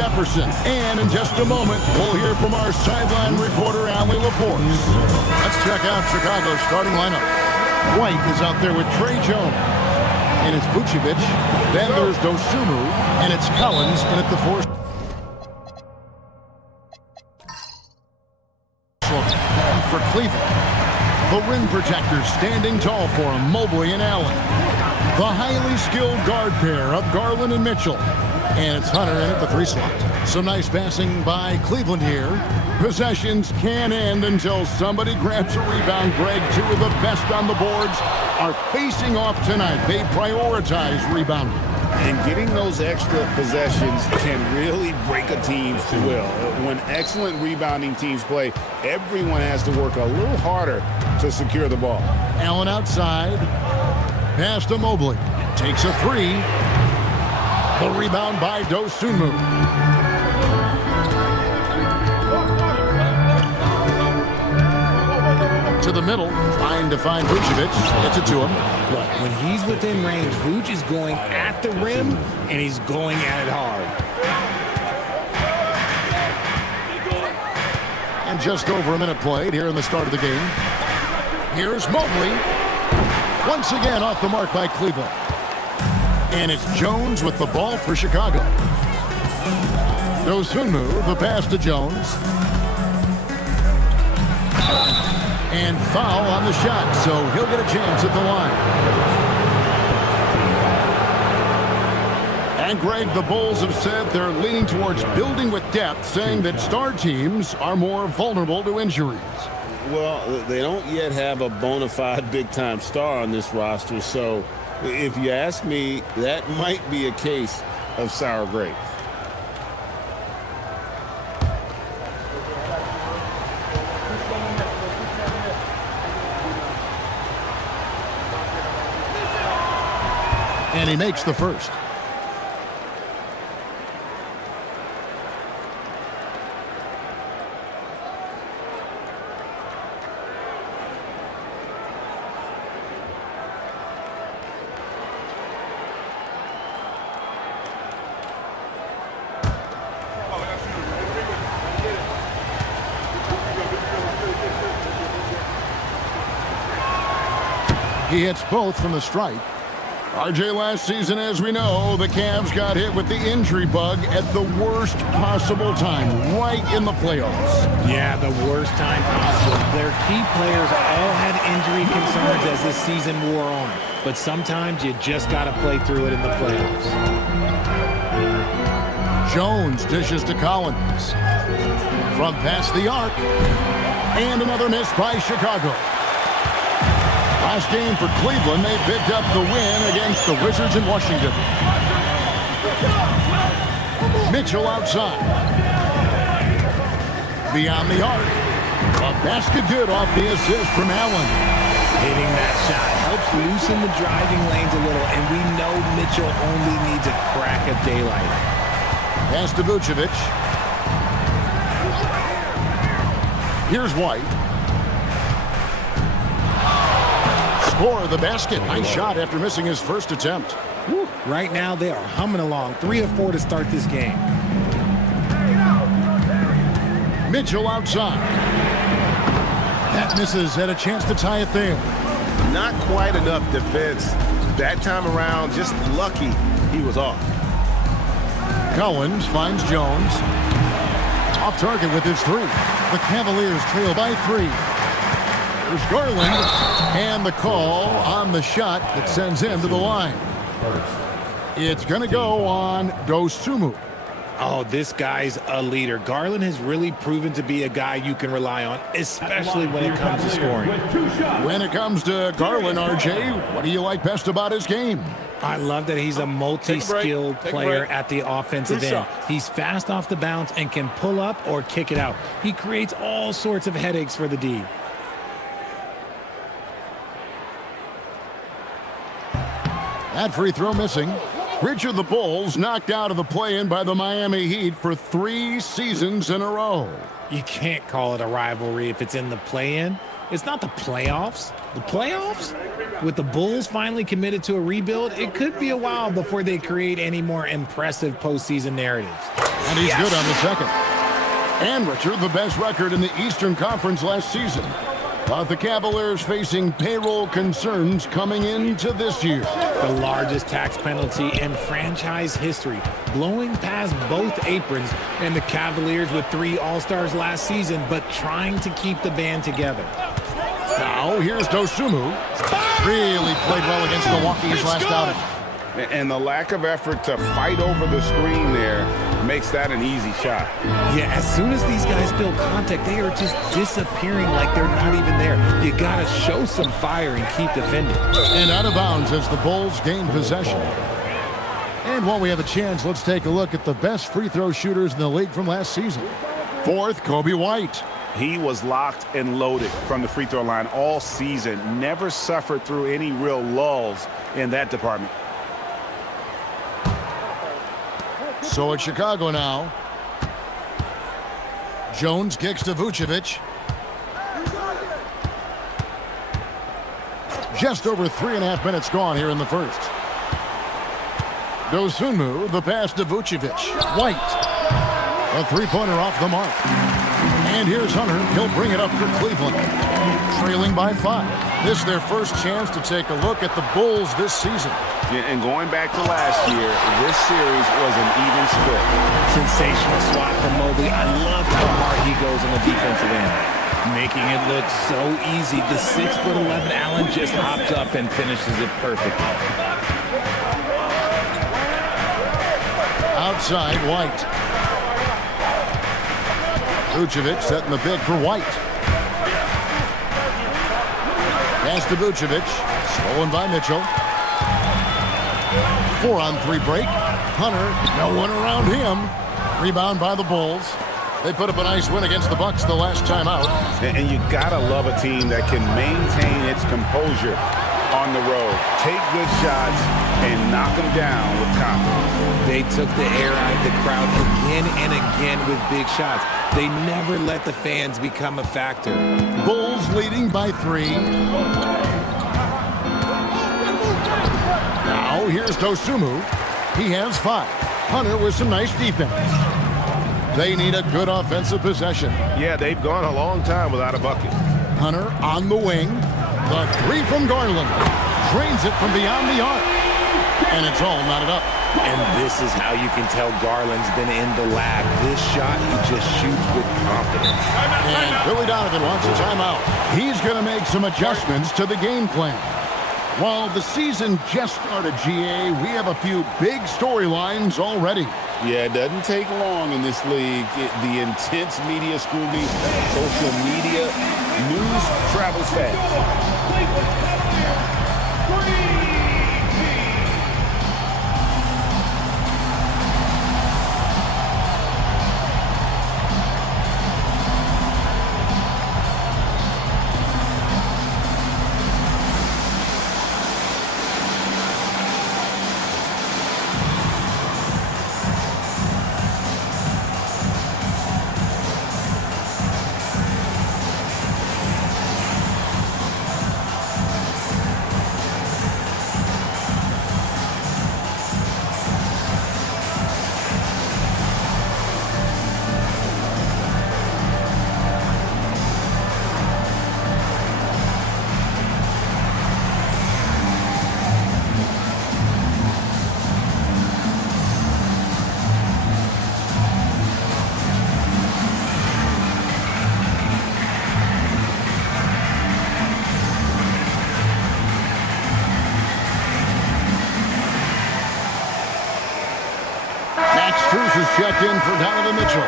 Jefferson. And in just a moment, we'll hear from our sideline reporter, Allie LaForce. Let's check out Chicago's starting lineup. White is out there with Trey Jones. And it's Vucevic. Then there's Dosunmu. And it's Collins in at the fourth. For Cleveland, the rim protectors standing tall for him, Mobley and Allen. The highly skilled guard pair of Garland and Mitchell. And it's Hunter in at the 3 slot. Some nice passing by Cleveland here. Possessions can't end until somebody grabs a rebound. Greg, 2 of the best on the boards are facing off tonight. They prioritize rebounding. And getting those extra possessions can really break a team's will. When excellent rebounding teams play, everyone has to work a little harder to secure the ball. Allen outside. Pass to Mobley. Takes a 3. The rebound by Dosunmu. To the middle, trying to find Vucevic. Gets it to him. But when he's within range, Vuce is going at the rim, and he's going at it hard. And just over a minute played here in the start of the game. Here's Mobley. Once again off the mark by Cleveland. And it's Jones with the ball for Chicago. Dosunmu, the pass to Jones. And foul on the shot, so he'll get a chance at the line. And Greg, the Bulls have said they're leaning towards building with depth, saying that star teams are more vulnerable to injuries. Well, they don't yet have a bona fide big-time star on this roster, so if you ask me, that might be a case of sour grapes. And he makes the first. He hits both from the stripe. RJ, last season, as we know, the Cavs got hit with the injury bug at the worst possible time, right in the playoffs. Yeah, the worst time possible. Their key players all had injury concerns as this season wore on. But sometimes you just got to play through it in the playoffs. Jones dishes to Collins. From past the arc. And another miss by Chicago. Last game for Cleveland, they picked up the win against the Wizards in Washington. Mitchell outside. Beyond the arc. A basket good off the assist from Allen. Hitting that shot helps loosen the driving lanes a little, and we know Mitchell only needs a crack of daylight. Pass to Vucevic. Here's White. For the basket. Nice shot after missing his first attempt. Woo. Right now, they are humming along. 3 of 4 to start this game. Mitchell outside. That misses. Had a chance to tie it there. Not quite enough defense. That time around, just lucky he was off. Collins finds Jones. Off target with his 3. The Cavaliers trail by 3. There's Garland, and the call on the shot that sends him to the line. It's going to go on Dosunmu. Oh, this guy's a leader. Garland has really proven to be a guy you can rely on, especially when it comes to scoring. When it comes to Garland, RJ, what do you like best about his game? I love that he's a multi-skilled player at the offensive end. He's fast off the bounce and can pull up or kick it out. He creates all sorts of headaches for the D. That free throw missing. Which of the Bulls knocked out of the play-in by the Miami Heat for 3 seasons in a row? You can't call it a rivalry if it's in the play-in. It's not the playoffs. The playoffs? With the Bulls finally committed to a rebuild, it could be a while before they create any more impressive postseason narratives. And he's good on the second. And, Richard, the best record in the Eastern Conference last season. But the Cavaliers facing payroll concerns coming into this year. The largest tax penalty in franchise history, blowing past both aprons, and the Cavaliers with 3 All-Stars last season, but trying to keep the band together. Now, here's Dosunmu. Really played well against Milwaukee's last outing. And the lack of effort to fight over the screen there makes that an easy shot. Yeah, as soon as these guys feel contact, they are just disappearing like they're not even there. You got to show some fire and keep defending. And out of bounds as the Bulls gain possession. And while we have a chance, let's take a look at the best free throw shooters in the league from last season. 4th, Kobe White. He was locked and loaded from the free throw line all season. Never suffered through any real lulls in that department. So it's Chicago now. Jones kicks to Vucevic. Just over 3.5 minutes gone here in the first. Dosunmu, the pass to Vucevic. White. A three-pointer off the mark. And here's Hunter. He'll bring it up for Cleveland. Trailing by 5. This is their first chance to take a look at the Bulls this season. And going back to last year, this series was an even split. Sensational swat from Mobley. I love how hard he goes on the defensive end, making it look so easy. The 6'11" Allen just hops up and finishes it perfectly. Outside, White. Vucevic setting the pick for White. Pass to Vucevic. Stolen by Mitchell. 4-on-3 break. Hunter, no one around him. Rebound by the Bulls. They put up a nice win against the Bucks the last time out. And you gotta love a team that can maintain its composure on the road. Take good shots and knock them down with confidence. They took the air out of the crowd again and again with big shots. They never let the fans become a factor. Bulls leading by 3. Now here's Dosunmu. He has 5. Hunter with some nice defense. They need a good offensive possession. Yeah, they've gone a long time without a bucket. Hunter on the wing. The 3 from Garland. Drains it from beyond the arc. And it's all knotted up. And this is how you can tell Garland's been in the lab. This shot, he just shoots with confidence. And Billy Donovan wants a timeout. He's going to make some adjustments to the game plan. While the season just started, GA, we have a few big storylines already. Yeah, it doesn't take long in this league. The intense media scrutiny, social media, news travels fast. Cruz is checked in for Donovan Mitchell.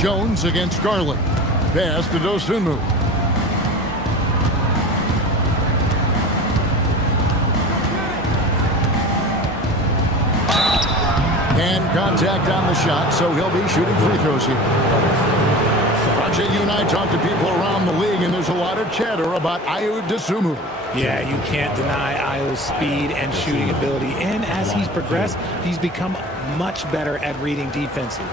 Jones against Garland. Pass to Dosunmu. And contact on the shot, so he'll be shooting free throws here. RJ, you and I talk to people around the league, and there's a lot of chatter about Ayo Dosunmu. Yeah, you can't deny Ayo's speed and shooting ability. And as he's progressed, he's become much better at reading defenses.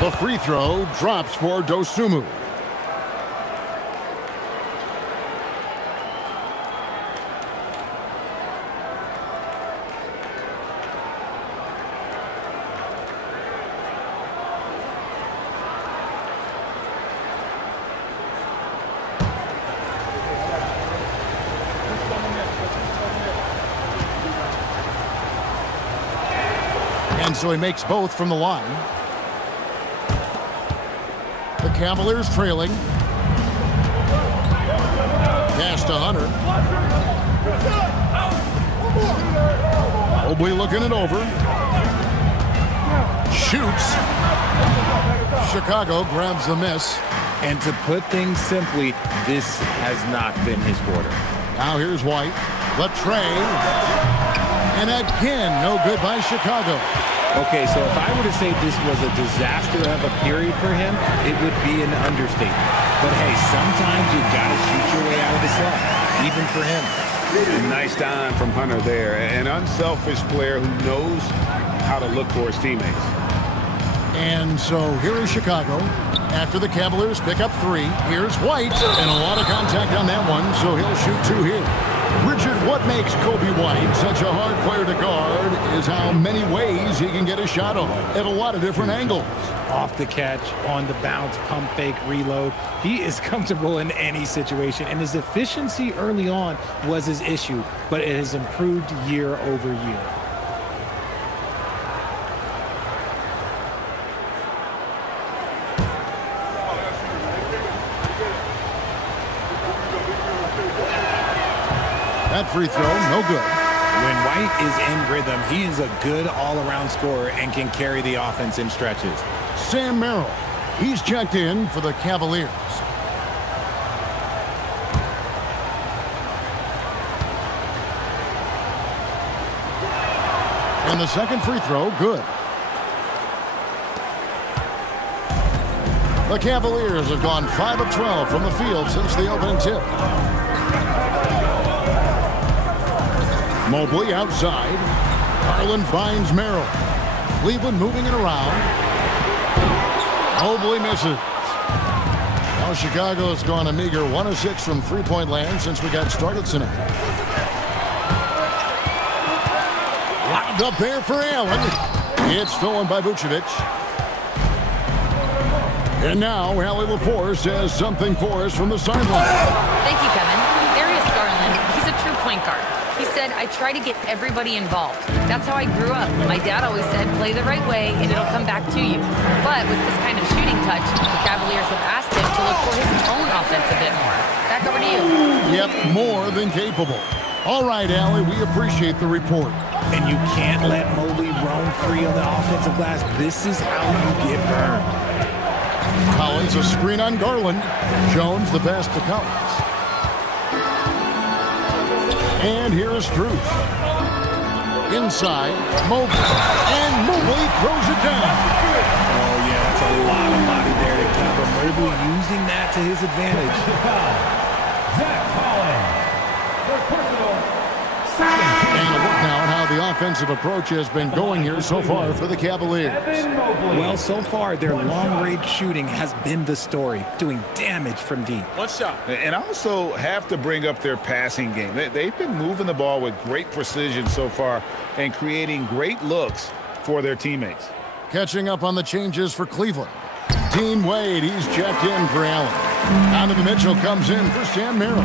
The free throw drops for Dosunmu. And so he makes both from the line. The Cavaliers trailing. Pass to Hunter. Mobley looking it over. Shoots. Chicago grabs the miss. And to put things simply, this has not been his quarter. Now here's White. The tray. And again, no good by Chicago. Okay, so if I were to say this was a disaster of a period for him, it would be an understatement. But hey, sometimes you got to shoot your way out of the slump, even for him. A nice dime from Hunter there. An unselfish player who knows how to look for his teammates. And so here is Chicago. After the Cavaliers pick up 3, here's White. And a lot of contact on that one, so he'll shoot 2 here. Richard, what makes Kobe White such a hard player to guard is how many ways he can get a shot off at a lot of different angles. Off the catch, on the bounce, pump fake, reload. He is comfortable in any situation, and his efficiency early on was his issue, but it has improved year over year. That free throw, no good. When White is in rhythm, he is a good all-around scorer and can carry the offense in stretches. Sam Merrill, he's checked in for the Cavaliers. And the second free throw, good. The Cavaliers have gone 5 of 12 from the field since the opening tip. Mobley outside. Garland finds Merrill. Cleveland moving it around. Mobley misses. Now Chicago has gone a meager 1 of 6 from three-point land since we got started tonight. Lobbed up there for Allen. It's stolen by Vucevic. And now Allie LaForce has something for us from the sideline. Thank you, Kevin. Darius Garland, he's a true point guard. He said, I try to get everybody involved. That's how I grew up. My dad always said, play the right way and it'll come back to you. But with this kind of shooting touch, the Cavaliers have asked him to look for his own offense a bit more. Back over to you. Yep, more than capable. All right, Allie, we appreciate the report. And you can't let Mobley roam free on the offensive glass. This is how you get burned. Collins, a screen on Garland. Jones, the pass to Collins. And here is Struth. Inside, Mobley. And Mobley throws it down. Oh, yeah, that's a lot of body there to cover. Mobley using that to his advantage. Zach Collins. First personal. And a look now at how the offensive approach has been going here so far for the Cavaliers. Well, so far, their long-range shooting has been the story, doing damage from deep. One shot. And also have to bring up their passing game. They've been moving the ball with great precision so far and creating great looks for their teammates. Catching up on the changes for Cleveland. Dean Wade, he's checked in for Allen. Donovan Mitchell comes in for Sam Merrill.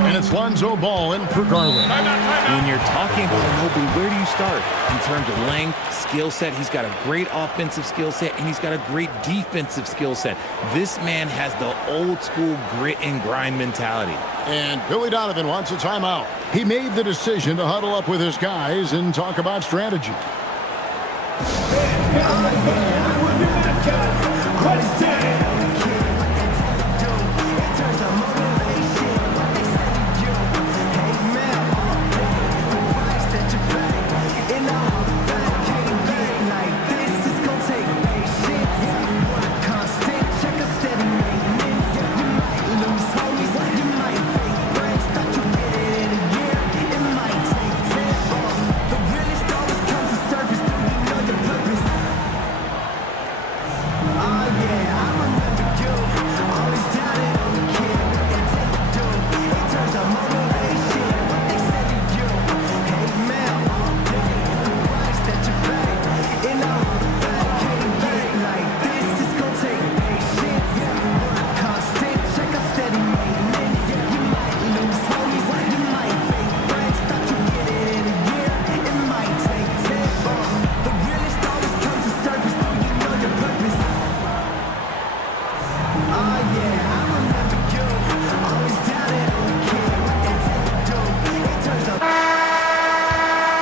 And it's Lonzo Ball in for Garland. When you're talking about Mobley, where do you start? In terms of length, skill set, he's got a great offensive skill set, and he's got a great defensive skill set. This man has the old school grit and grind mentality. And Billy Donovan wants a timeout. He made the decision to huddle up with his guys and talk about strategy.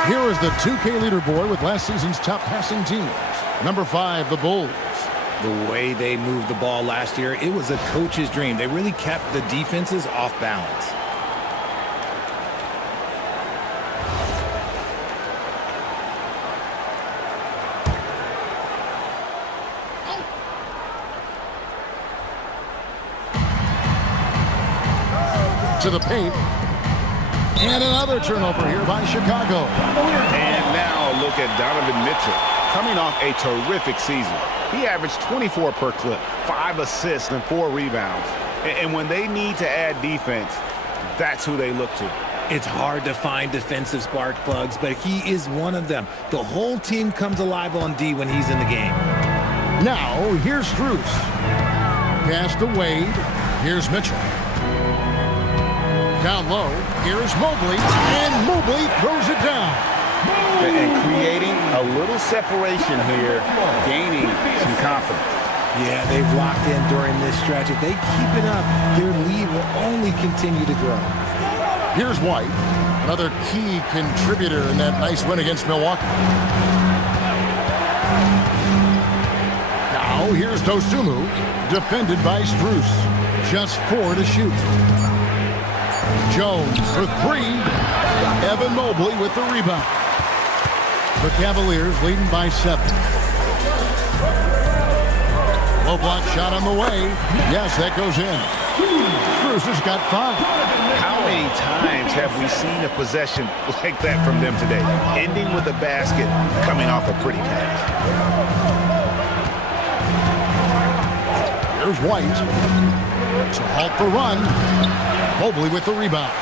Here is the 2K leaderboard with last season's top passing teams. Number 5, the Bulls. The way they moved the ball last year, it was a coach's dream. They really kept the defenses off balance. To the paint. And another turnover here by Chicago. And now look at Donovan Mitchell coming off a terrific season. He averaged 24 per clip, 5 assists, and 4 rebounds. And when they need to add defense, that's who they look to. It's hard to find defensive spark plugs, but he is one of them. The whole team comes alive on D when he's in the game. Now, here's Strus. Pass to Wade. Here's Mitchell. Down low, here's Mobley, and Mobley throws it down. And creating a little separation here, gaining some confidence. Yeah, they've locked in during this stretch. If they keep it up, their lead will only continue to grow. Here's White, another key contributor in that nice win against Milwaukee. Now, here's Dosunmu, defended by Strus. Just 4 to shoot. Jones for 3. Evan Mobley with the rebound. The Cavaliers leading by 7. Low block shot on the way. Yes, that goes in. Strus has got 5. How many times have we seen a possession like that from them today? Ending with a basket, coming off a pretty pass. Here's White. To halt the run. Mobley with the rebound.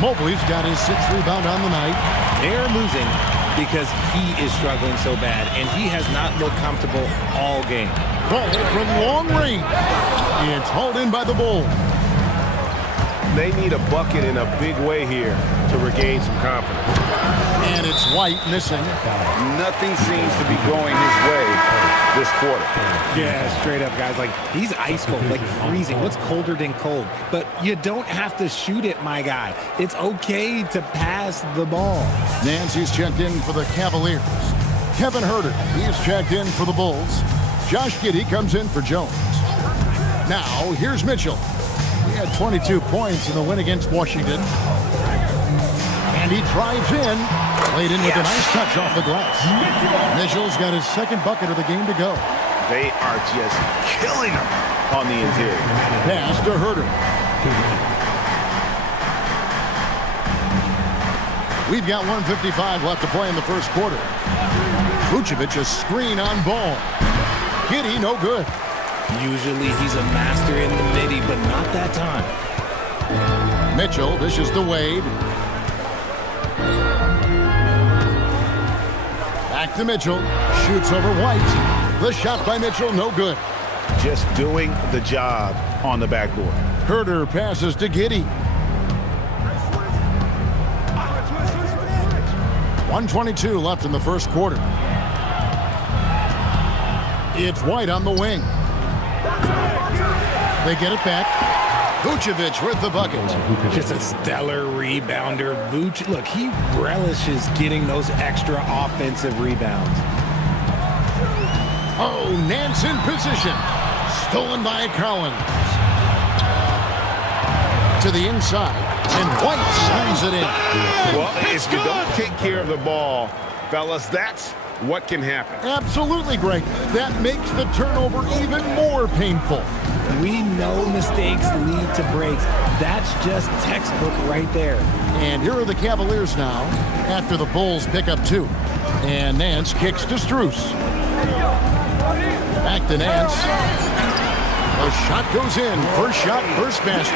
Mobley's got his 6th rebound on the night. They're losing because he is struggling so bad, and he has not looked comfortable all game. Ball from long range. It's hauled in by the Bulls. They need a bucket in a big way here to regain some confidence. And it's White missing. Nothing seems to be going his way this quarter. Yeah, straight up, guys. Like, he's ice cold, like freezing. What's colder than cold? But you don't have to shoot it, my guy. It's okay to pass the ball. Nancy's checked in for the Cavaliers. Kevin Huerter, he's checked in for the Bulls. Josh Giddey comes in for Jones. Now, here's Mitchell. He had 22 points in the win against Washington. And he drives in. Played in with a nice touch off the glass. Mitchell's got his 2nd bucket of the game to go. They are just killing him on the interior. Pass to Huerter. We've got 1:55 left to play in the first quarter. Vucevic a screen on ball. Giddey, no good. Usually he's a master in the midi, but not that time. Mitchell dishes to Wade. Back to Mitchell. Shoots over White. The shot by Mitchell, no good. Just doing the job on the backboard. Huerter passes to Giddey. 1:22 left in the first quarter. It's White on the wing. They get it back. Vucevic with the bucket. Just a stellar rebounder. Vuce, look, he relishes getting those extra offensive rebounds. Oh, Nance in position. Stolen by Collins. To the inside. And White slams it in. Well, if you don't take care of the ball, fellas, that's what can happen. Absolutely, Greg. That makes the turnover even more painful. We know mistakes lead to breaks. That's just textbook right there. And here are the Cavaliers now after the Bulls pick up 2. And Nance kicks to Strus. Back to Nance. The shot goes in. First shot, first basket.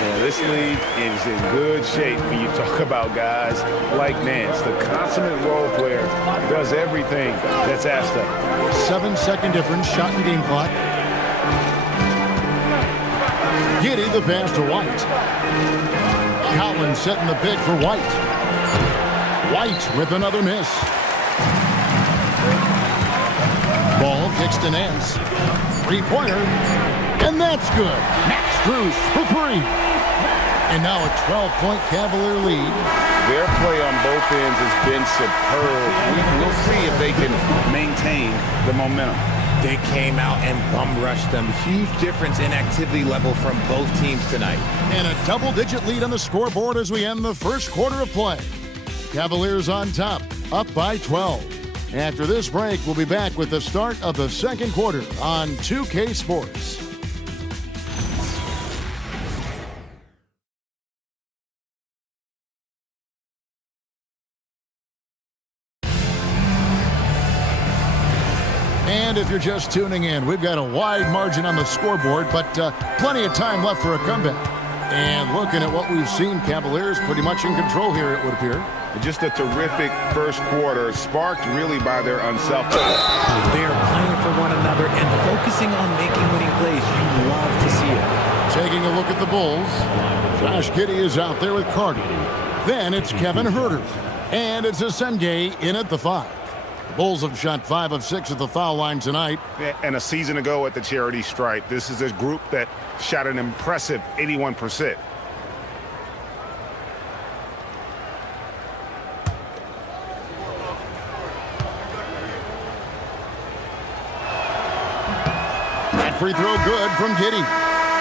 Yeah, this league is in good shape when you talk about guys like Nance. The consummate role player does everything that's asked of him. 7-second difference, shot and game clock. Giddey the pass to White. Collins setting the pick for White. White with another miss. Ball kicks to Nance. 3-pointer. And that's good. Max Strus for three. And now a 12-point Cavalier lead. Their play on both ends has been superb. We'll see if they can maintain the momentum. They came out and bum rushed them. Huge difference in activity level from both teams tonight. And a double-digit lead on the scoreboard as we end the first quarter of play. Cavaliers on top, up by 12. After this break, we'll be back with the start of the second quarter on 2K Sports. And if you're just tuning in, we've got a wide margin on the scoreboard, but plenty of time left for a comeback. And looking at what we've seen, Cavaliers pretty much in control here, it would appear. Just a terrific first quarter, sparked really by their unselfishness. They are playing for one another and focusing on making winning plays. You love to see it. Taking a look at the Bulls, Josh Giddey is out there with Carter. Then it's Kevin Huerter. And it's Asenge in at the 5. The Bulls have shot 5 of 6 at the foul line tonight. And a season ago at the charity stripe, this is a group that shot an impressive 81%. That free throw good from Giddey.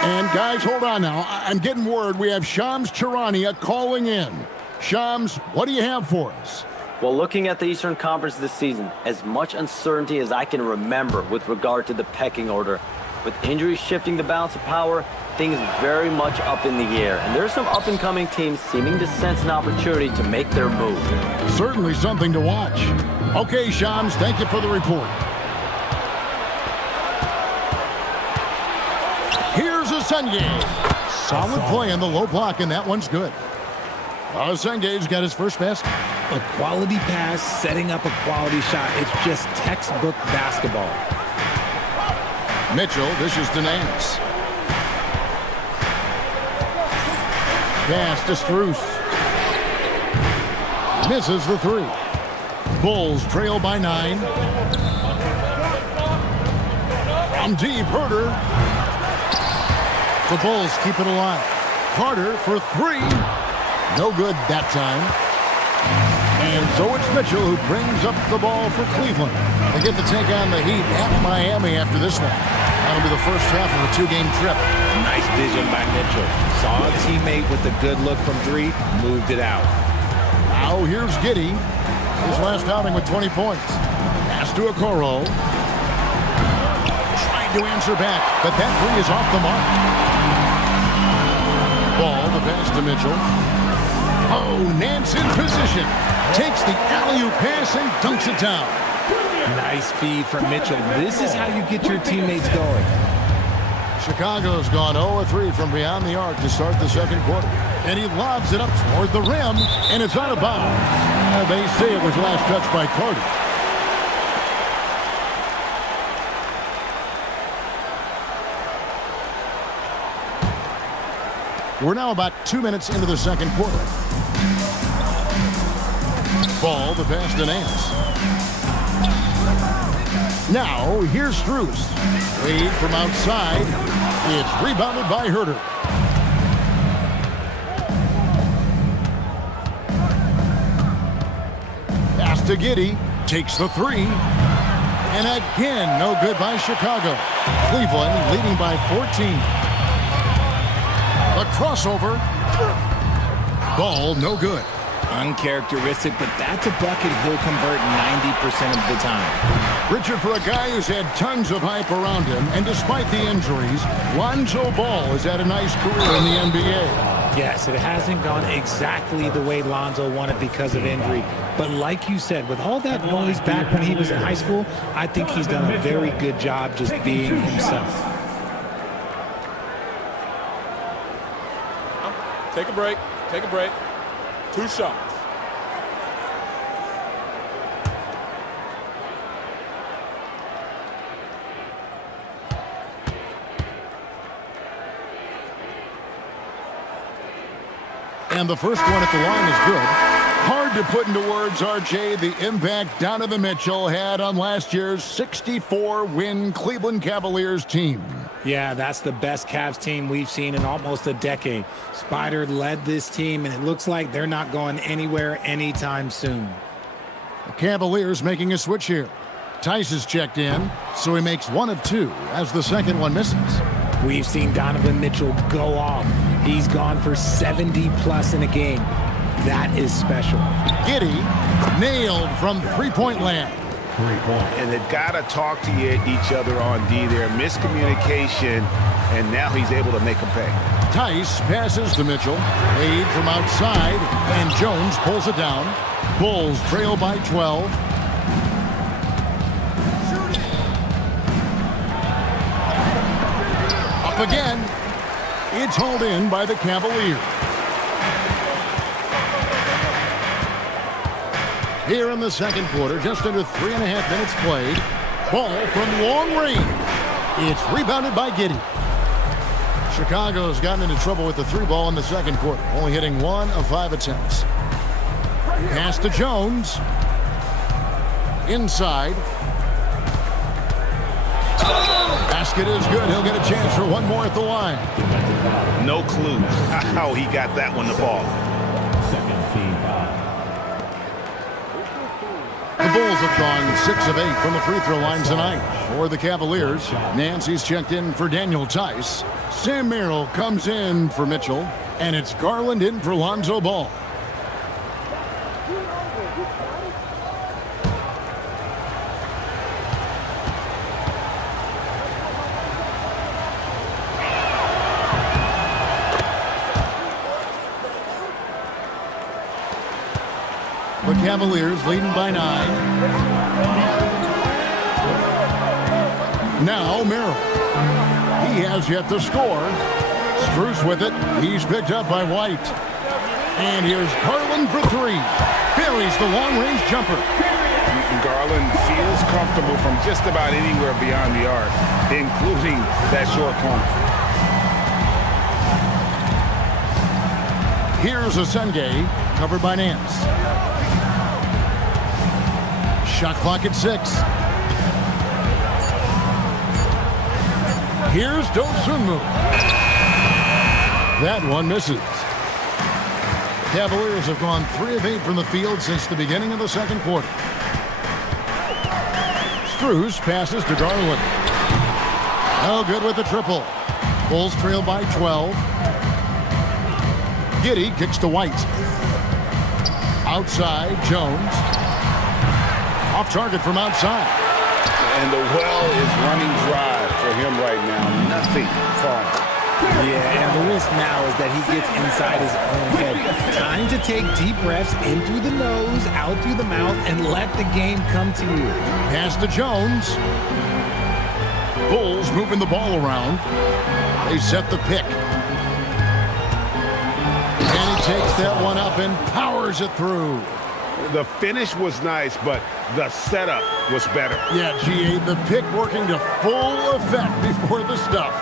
And guys, hold on now. I'm getting word we have Shams Charania calling in. Shams, what do you have for us? Well, looking at the Eastern Conference this season, as much uncertainty as I can remember with regard to the pecking order. With injuries shifting the balance of power, things very much up in the air. And there's some up-and-coming teams seeming to sense an opportunity to make their move. Certainly something to watch. Okay, Shams, thank you for the report. Here's Asenge. Solid play in the low block, and that one's good. Asenge's got his first basket. A quality pass, setting up a quality shot. It's just textbook basketball. Mitchell dishes to Nance. Pass to Strus. Misses the 3. Bulls trail by 9. From deep, Huerter. The Bulls keep it alive. Carter for 3. No good that time. And so it's Mitchell who brings up the ball for Cleveland. They get to take on the Heat at Miami after this one. That'll be the first half of a 2-game trip. Nice vision by Mitchell. Saw a teammate with a good look from 3, moved it out. Now here's Giddey. His last outing with 20 points. Pass to Okoro. Trying to answer back, but that 3 is off the mark. Ball, the pass to Mitchell. Oh, Nance in position. Takes the alley-oop pass and dunks it down. Nice feed from Mitchell. This is how you get your teammates going. Chicago's gone 0-3 from beyond the arc to start the second quarter. And he lobs it up toward the rim, and it's out of bounds. They say it was last touched by Carter. We're now about 2 minutes into the second quarter. Ball, the pass to Nance. Now, here's Strus. Lead from outside. It's rebounded by Huerter. Pass to Giddey. Takes the 3. And again, no good by Chicago. Cleveland leading by 14. A crossover. Ball, no good. Uncharacteristic, but that's a bucket he'll convert 90% of the time. Richard, for a guy who's had tons of hype around him, and despite the injuries, Lonzo Ball has had a nice career in the NBA. Yes, it hasn't gone exactly the way Lonzo wanted because of injury. But like you said, with all that noise back when he was in high school, I think he's done a very good job just being himself. Take a break. Take a break. 2 shots. And the first one at the line is good. Hard to put into words, RJ, the impact Donovan Mitchell had on last year's 64-win Cleveland Cavaliers team. Yeah, that's the best Cavs team we've seen in almost a decade. Spider led this team, and it looks like they're not going anywhere anytime soon. The Cavaliers making a switch here. Tice is checked in, so he makes 1 of 2 as the second one misses. We've seen Donovan Mitchell go off. He's gone for 70-plus in a game. That is special. Giddey nailed from three-point land. And they've got to talk to each other on D there. Miscommunication, and now he's able to make them pay. Tice passes to Mitchell. Wade from outside, and Jones pulls it down. Bulls trail by 12. Up again. It's hauled in by the Cavaliers. Here in the second quarter, just under 3.5 minutes played. Ball from long range. It's rebounded by Giddey. Chicago's gotten into trouble with the 3 ball in the second quarter, only hitting 1 of 5 attempts. Pass to Jones. Inside. Basket is good. He'll get a chance for one more at the line. No clue how he got that one to fall. The Bulls have gone 6 of 8 from the free throw line tonight. For the Cavaliers, Nancy's checked in for Daniel Tice. Sam Merrill comes in for Mitchell. And it's Garland in for Lonzo Ball. The Cavaliers leading by 9. Now Merrill. He has yet to score. Strus with it. He's picked up by White. And here's Garland for 3. Buries the long-range jumper. Garland feels comfortable from just about anywhere beyond the arc, including that short corner. Here's Asenge, covered by Nance. Shot clock at 6. Here's Dosunmu. That one misses. Cavaliers have gone 3 of 8 from the field since the beginning of the second quarter. Strus passes to Garland. No good with the triple. Bulls trail by 12. Giddey kicks to White. Outside, Jones. Off target from outside. And the well is running dry for him right now. Nothing falling. Yeah, and the risk now is that he gets inside his own head. Time to take deep breaths in through the nose, out through the mouth, and let the game come to you. Pass to Jones. Bulls moving the ball around. They set the pick. And he takes that one up and powers it through. The finish was nice, but the setup was better. Yeah, G.A., the pick working to full effect before the stuff.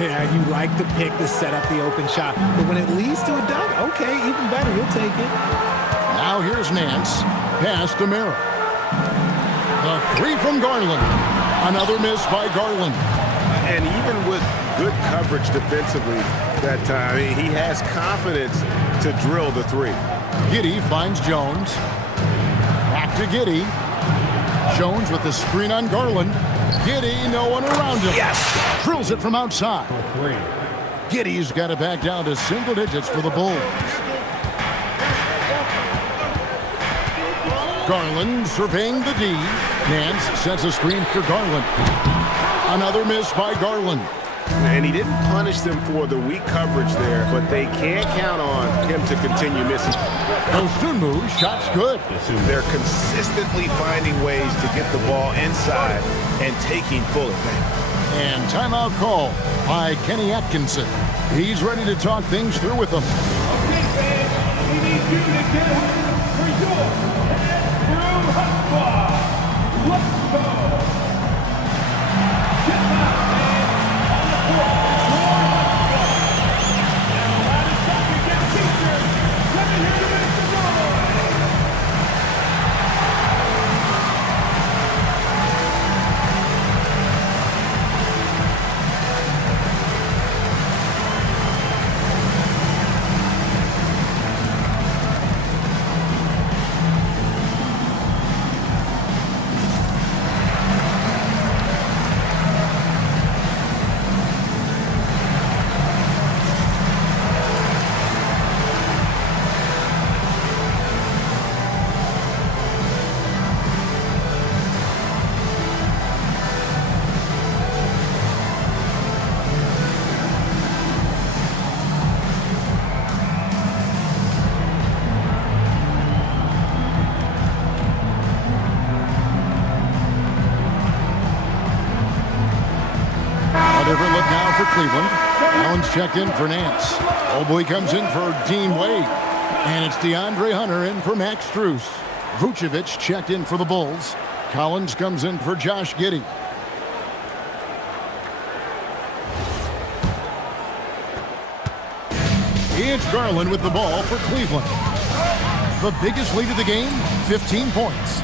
Yeah, you like the pick to set up the open shot. But when it leads to a dunk, okay, even better, you'll take it. Now here's Nance. Pass to Merrill. The 3 from Garland. Another miss by Garland. And even with good coverage defensively that time, he has confidence to drill the 3. Giddey finds Jones. Back to Giddey. Jones with the screen on Garland. Giddey, no one around him. Yes! Drills it from outside. Giddey's got it back down to single digits for the Bulls. Garland surveying the D. Nance sets a screen for Garland. Another miss by Garland. And he didn't punish them for the weak coverage there, but they can't count on him to continue missing. Dosunmu, shot's good. They're consistently finding ways to get the ball inside and taking full advantage. And timeout call by Kenny Atkinson. He's ready to talk things through with them. Okay, fans, we need you to get ready for your head through hot spot. Let's go. Get back, man. On the court, your hot spot. Now, how does soccer get featured? Let me hear you make some noise. Cleveland. Allen's checked in for Nance. Mobley comes in for Dean Wade. And it's DeAndre Hunter in for Max Strus. Vucevic checked in for the Bulls. Collins comes in for Josh Giddey. It's Garland with the ball for Cleveland. The biggest lead of the game, 15 points.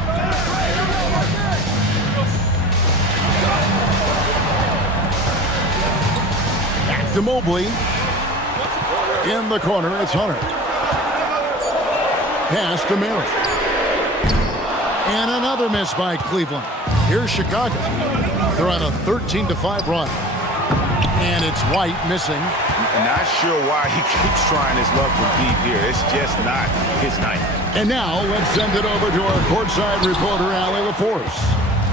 Back to Mobley. In the corner, it's Hunter. Pass to Merritt. And another miss by Cleveland. Here's Chicago. They're on a 13-5 run. And it's White missing. Not sure why he keeps trying his luck for deep here. It's just not his night. And now let's send it over to our courtside reporter, Allie LaForce.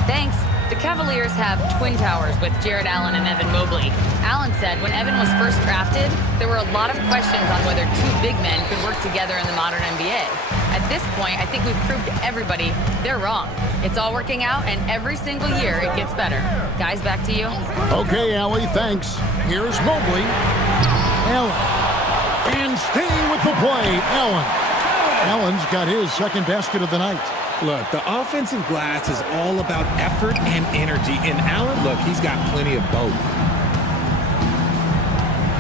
Thanks. The Cavaliers have twin towers with Jared Allen and Evan Mobley. Allen said when Evan was first drafted, there were a lot of questions on whether two big men could work together in the modern NBA. At this point, I think we've proved to everybody they're wrong. It's all working out, and every single year it gets better. Guys, back to you. Okay, Allie, thanks. Here's Mobley. Allen. And staying with the play, Allen. Allen's got his second basket of the night. Look, the offensive glass is all about effort and energy. And Allen, look, he's got plenty of both.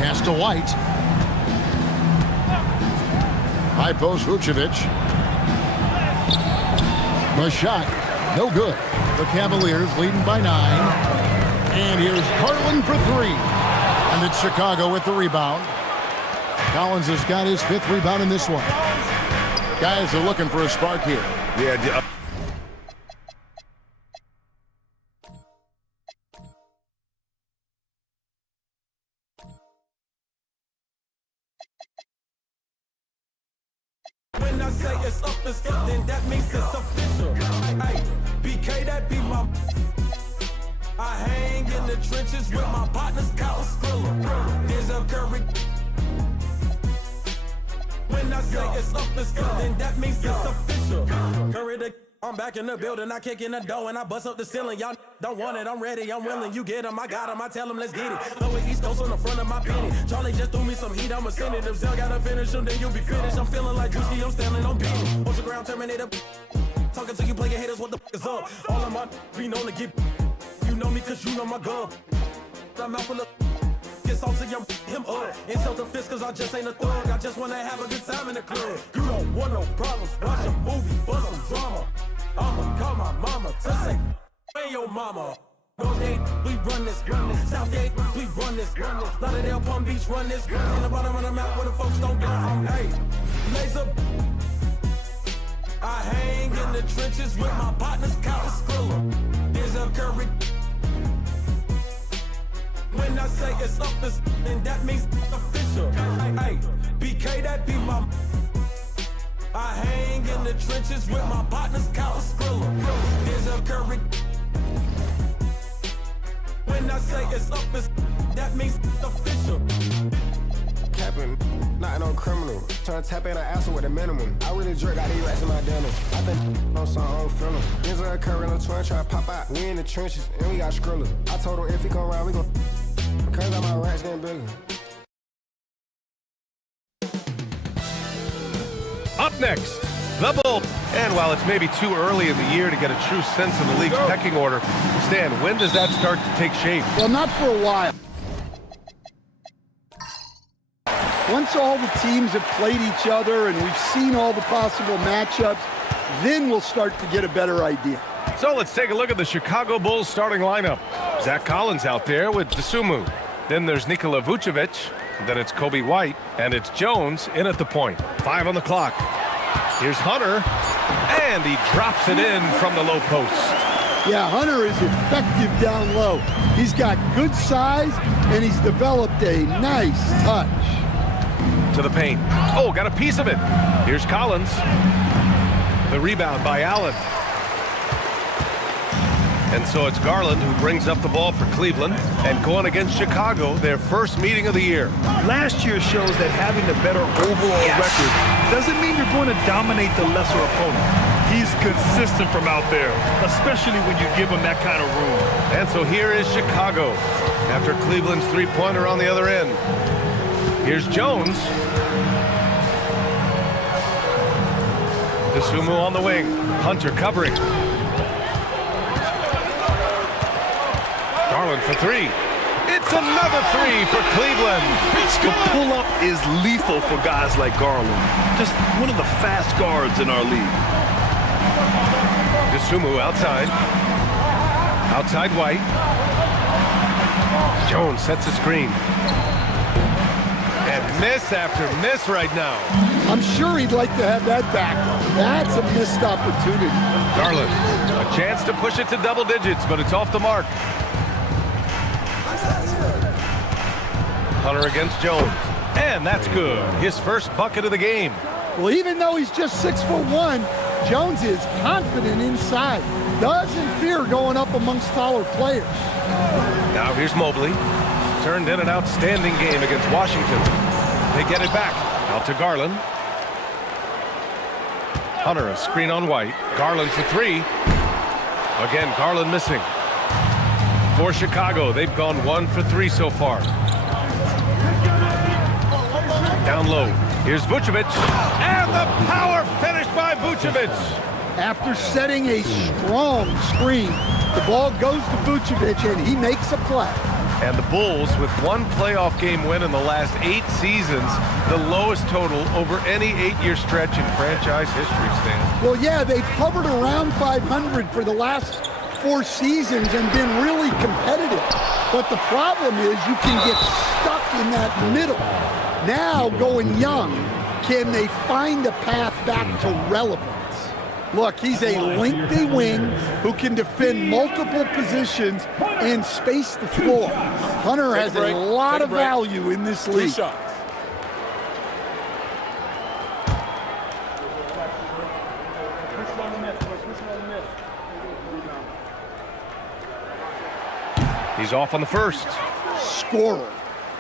Pass to White. High post Vucevic. The shot, no good. The Cavaliers leading by 9. And here's Garland for 3. And it's Chicago with the rebound. Collins has got his 5th rebound in this one. Guys are looking for a spark here. Yeah. When I say it's up, it's up, then that means it's official. Hey, BK, that be my... I hang in the trenches with my partners, Kyle Skrilla. There's a Curry. When I say it's up, then that means it's official. Curry the... I'm back in the building, I kick in the door and I bust up the ceiling. Y'all don't want it, I'm ready, I'm willing. You get him, I got him, I tell him, let's get it. Lower East Coast on the front of my penny. Charlie just threw me some heat, I'ma send it. If Zell gotta finish him, then you'll be finished. I'm feeling like Juicy, I'm standing on beat. Ultra ground Terminator. Talking to you, play your haters, what the f is up? All of my be known to get. You know me, cause you know my gun. I'm out full of. Get salt to him up. Insult the fist, cause I just ain't a thug. I just wanna have a good time in the club. You don't want no problems, watch a movie for some drama. I'ma call my mama to say, hey yo mama. North Gate, we run this. South Gate, we run this. Lauderdale, Palm Beach, run this. In the bottom of the map where the folks don't go. Hey, laser. I hang in the trenches with my partners, Kyle Skrilla. There's a Curry. When I say it's up, then that means official. Hey, BK, that be my... I hang in the trenches with my partners, Kyle Skrilla. There's a Curry. When I say it's up, that means official. Capping, not no criminal. Tryna tap in an asshole with a minimum. I really jerk out these rats in my denim. I think on some old feeling. There's a Curry in the twin, try to pop out. We in the trenches, and we got Skrilla. I told him if he come around, we gon' cause all my rats getting bigger. Up next, the Bull. And while it's maybe too early in the year to get a true sense of the league's pecking order, Stan, when does that start to take shape? Well, not for a while. Once all the teams have played each other and we've seen all the possible matchups, then we'll start to get a better idea. So let's take a look at the Chicago Bulls starting lineup. Zach Collins out there with Dosunmu. Then there's Nikola Vucevic. Then it's Kobe White. And it's Jones in at the point. 5 on the clock. Here's Hunter. And he drops it in from the low post. Yeah, Hunter is effective down low. He's got good size, and he's developed a nice touch. To the paint. Oh, got a piece of it. Here's Collins. The rebound by Allen. And so it's Garland who brings up the ball for Cleveland. And going against Chicago, their first meeting of the year. Last year shows that having the better overall record doesn't mean you're going to dominate the lesser opponent. He's consistent from out there, especially when you give him that kind of room. And so here is Chicago. after Cleveland's three-pointer on the other end. Here's Jones. Dosunmu on the wing. Hunter covering. Garland for three. It's another three for Cleveland. The pull-up is lethal for guys like Garland. Just one of the fast guards in our league. Dosunmu outside. Outside White. Jones sets a screen. And miss after miss right now. I'm sure he'd like to have that back. That's a missed opportunity. Garland, a chance to push it to double digits, but it's off the mark. Hunter against Jones. And that's good. His first bucket of the game. Well, even though he's just 6'1", Jones is confident inside. Doesn't fear going up amongst taller players. Now here's Mobley. Turned in an outstanding game against Washington. They get it back. Out to Garland. Hunter, a screen on White. Garland for three. Again, Garland missing. For Chicago, they've gone 1 for 3 so far. Down low. Here's Vucevic. And the power finish by Vucevic. After setting a strong screen, the ball goes to Vucevic, and he makes a play. And the Bulls, with one playoff game win in the last 8 seasons, the lowest total over any 8-year stretch in franchise history, Stan. Well, yeah, they've hovered around 500 for the last 4 seasons and been really competitive. But the problem is you can get stuck in that middle. Now, going young, can they find a path back to relevance? Look, he's a lengthy wing who can defend multiple positions and space the floor. Hunter has a lot of value in this league. 2 shots. He's off on the first. Scorer.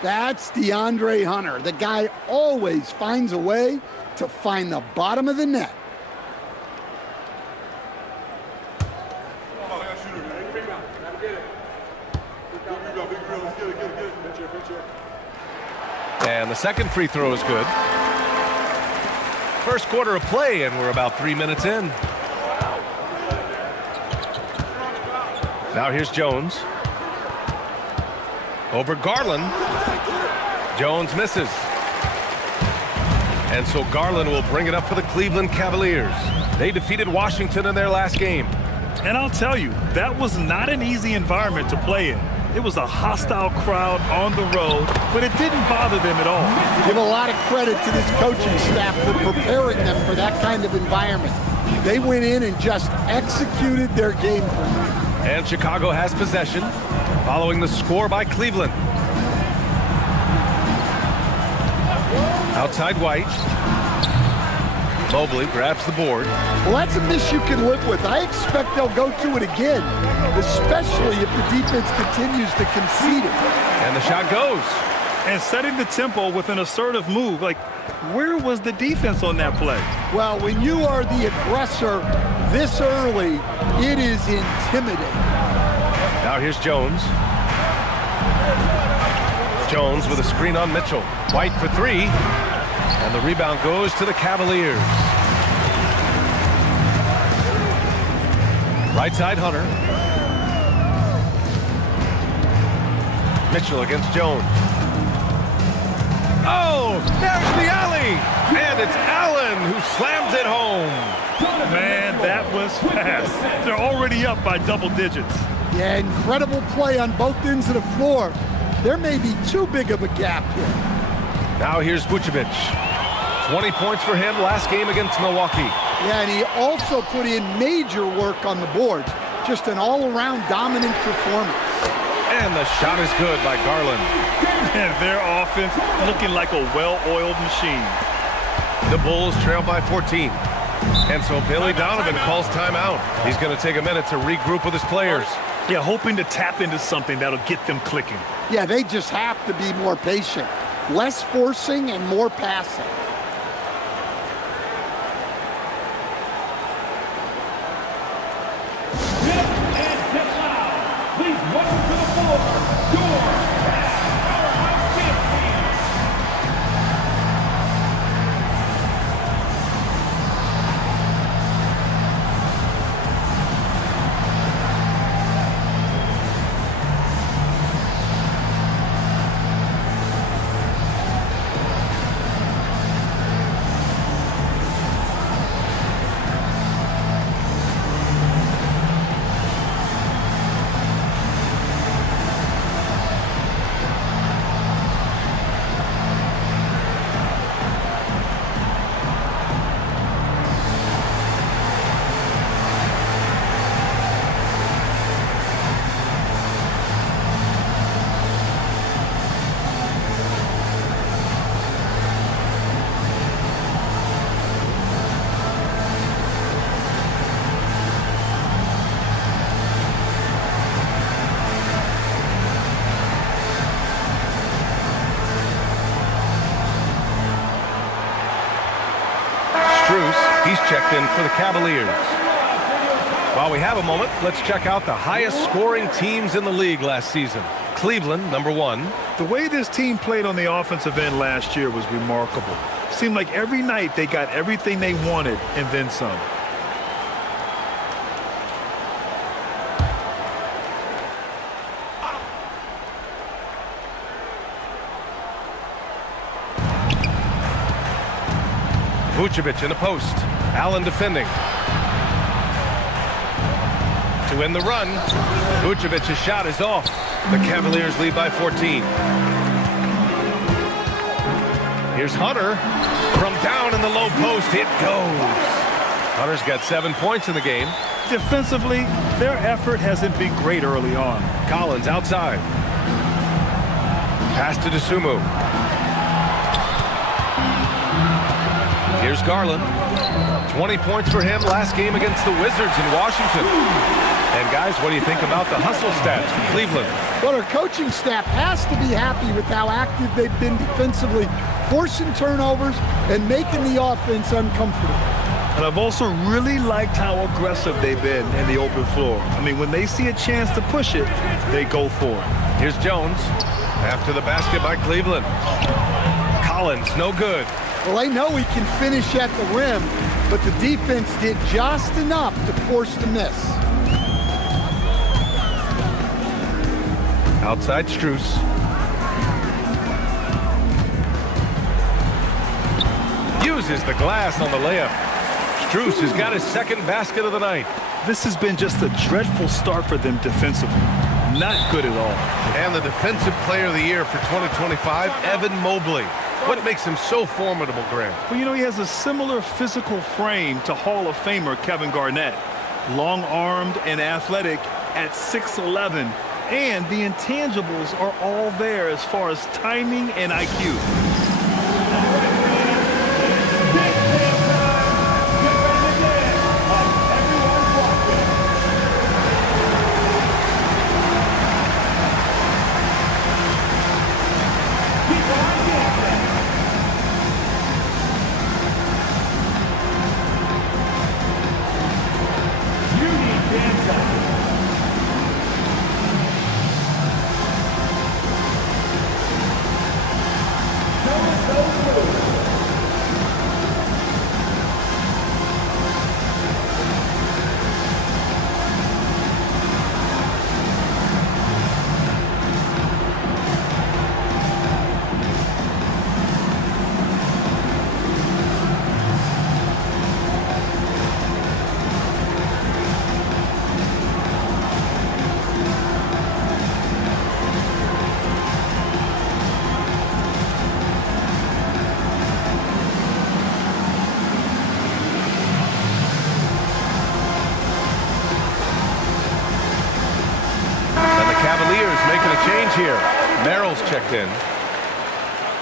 That's DeAndre Hunter. The guy always finds a way to find the bottom of the net. And the second free throw is good. First quarter of play, and we're about 3 minutes in. Now here's Jones. Over Garland. Jones misses. And so Garland will bring it up for the Cleveland Cavaliers. They defeated Washington in their last game. And I'll tell you, that was not an easy environment to play in. It was a hostile crowd on the road, but it didn't bother them at all. Give a lot of credit to this coaching staff for preparing them for that kind of environment. They went in and just executed their game plan. And Chicago has possession, following the score by Cleveland. Outside White. Mobley grabs the board. Well, that's a miss you can live with. I expect they'll go to it again, especially if the defense continues to concede it. And the shot goes. And setting the tempo with an assertive move. Like, where was the defense on that play? Well, when you are the aggressor this early, it is intimidating. Now here's Jones. Jones with a screen on Mitchell. White for three. And the rebound goes to the Cavaliers. Right side Hunter. Mitchell against Jones. Oh, there's the alley. And it's Allen who slams it home. Man, that was fast. They're already up by double digits. Yeah, incredible play on both ends of the floor. There may be too big of a gap here. Now here's Vucevic. 20 points for him last game against Milwaukee. Yeah, and he also put in major work on the boards. Just an all-around dominant performance. And the shot is good by Garland. And their offense looking like a well-oiled machine. The Bulls trail by 14. And so Billy Donovan calls timeout. He's going to take a minute to regroup with his players. Yeah, hoping to tap into something that'll get them clicking. Yeah, they just have to be more patient. Less forcing and more passing. Please welcome to the floor, your He's checked in for the Cavaliers. While we have a moment, let's check out the highest scoring teams in the league last season. Cleveland, number 1. The way this team played on the offensive end last year was remarkable. Seemed like every night they got everything they wanted and then some. Vucevic in the post. Allen defending. To win the run. Vucevic's shot is off. The Cavaliers lead by 14. Here's Hunter. From down in the low post, it goes. Hunter's got 7 points in the game. Defensively, their effort hasn't been great early on. Collins outside. Pass to Dosunmu. Here's Garland. 20 points for him last game against the Wizards in Washington. And guys, what do you think about the hustle stats from Cleveland? Well, our coaching staff has to be happy with how active they've been defensively, forcing turnovers and making the offense uncomfortable. And I've also really liked how aggressive they've been in the open floor. I mean, when they see a chance to push it, they go for it. Here's Jones. After the basket by Cleveland. Collins, no good. Well, they know he can finish at the rim, but the defense did just enough to force the miss. Outside Strus. Uses the glass on the layup. Strus has got his second basket of the night. This has been just a dreadful start for them defensively. Not good at all. And the Defensive Player of the Year for 2025, Evan Mobley. What makes him so formidable, Graham? Well, you know, he has a similar physical frame to Hall of Famer Kevin Garnett. Long-armed and athletic at 6'11", and the intangibles are all there as far as timing and IQ. Cavaliers making a change here. Merrill's checked in.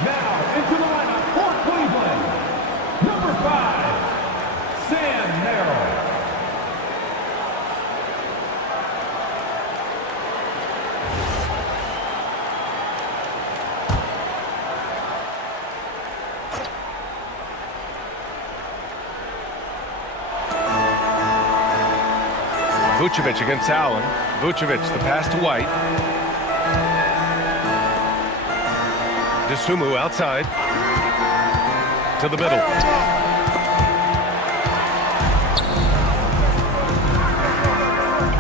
Now into the lineup for Cleveland, number 5, Sam Merrill. Vucevic against Allen. Vucevic, the pass to White. Dosunmu outside. To the middle.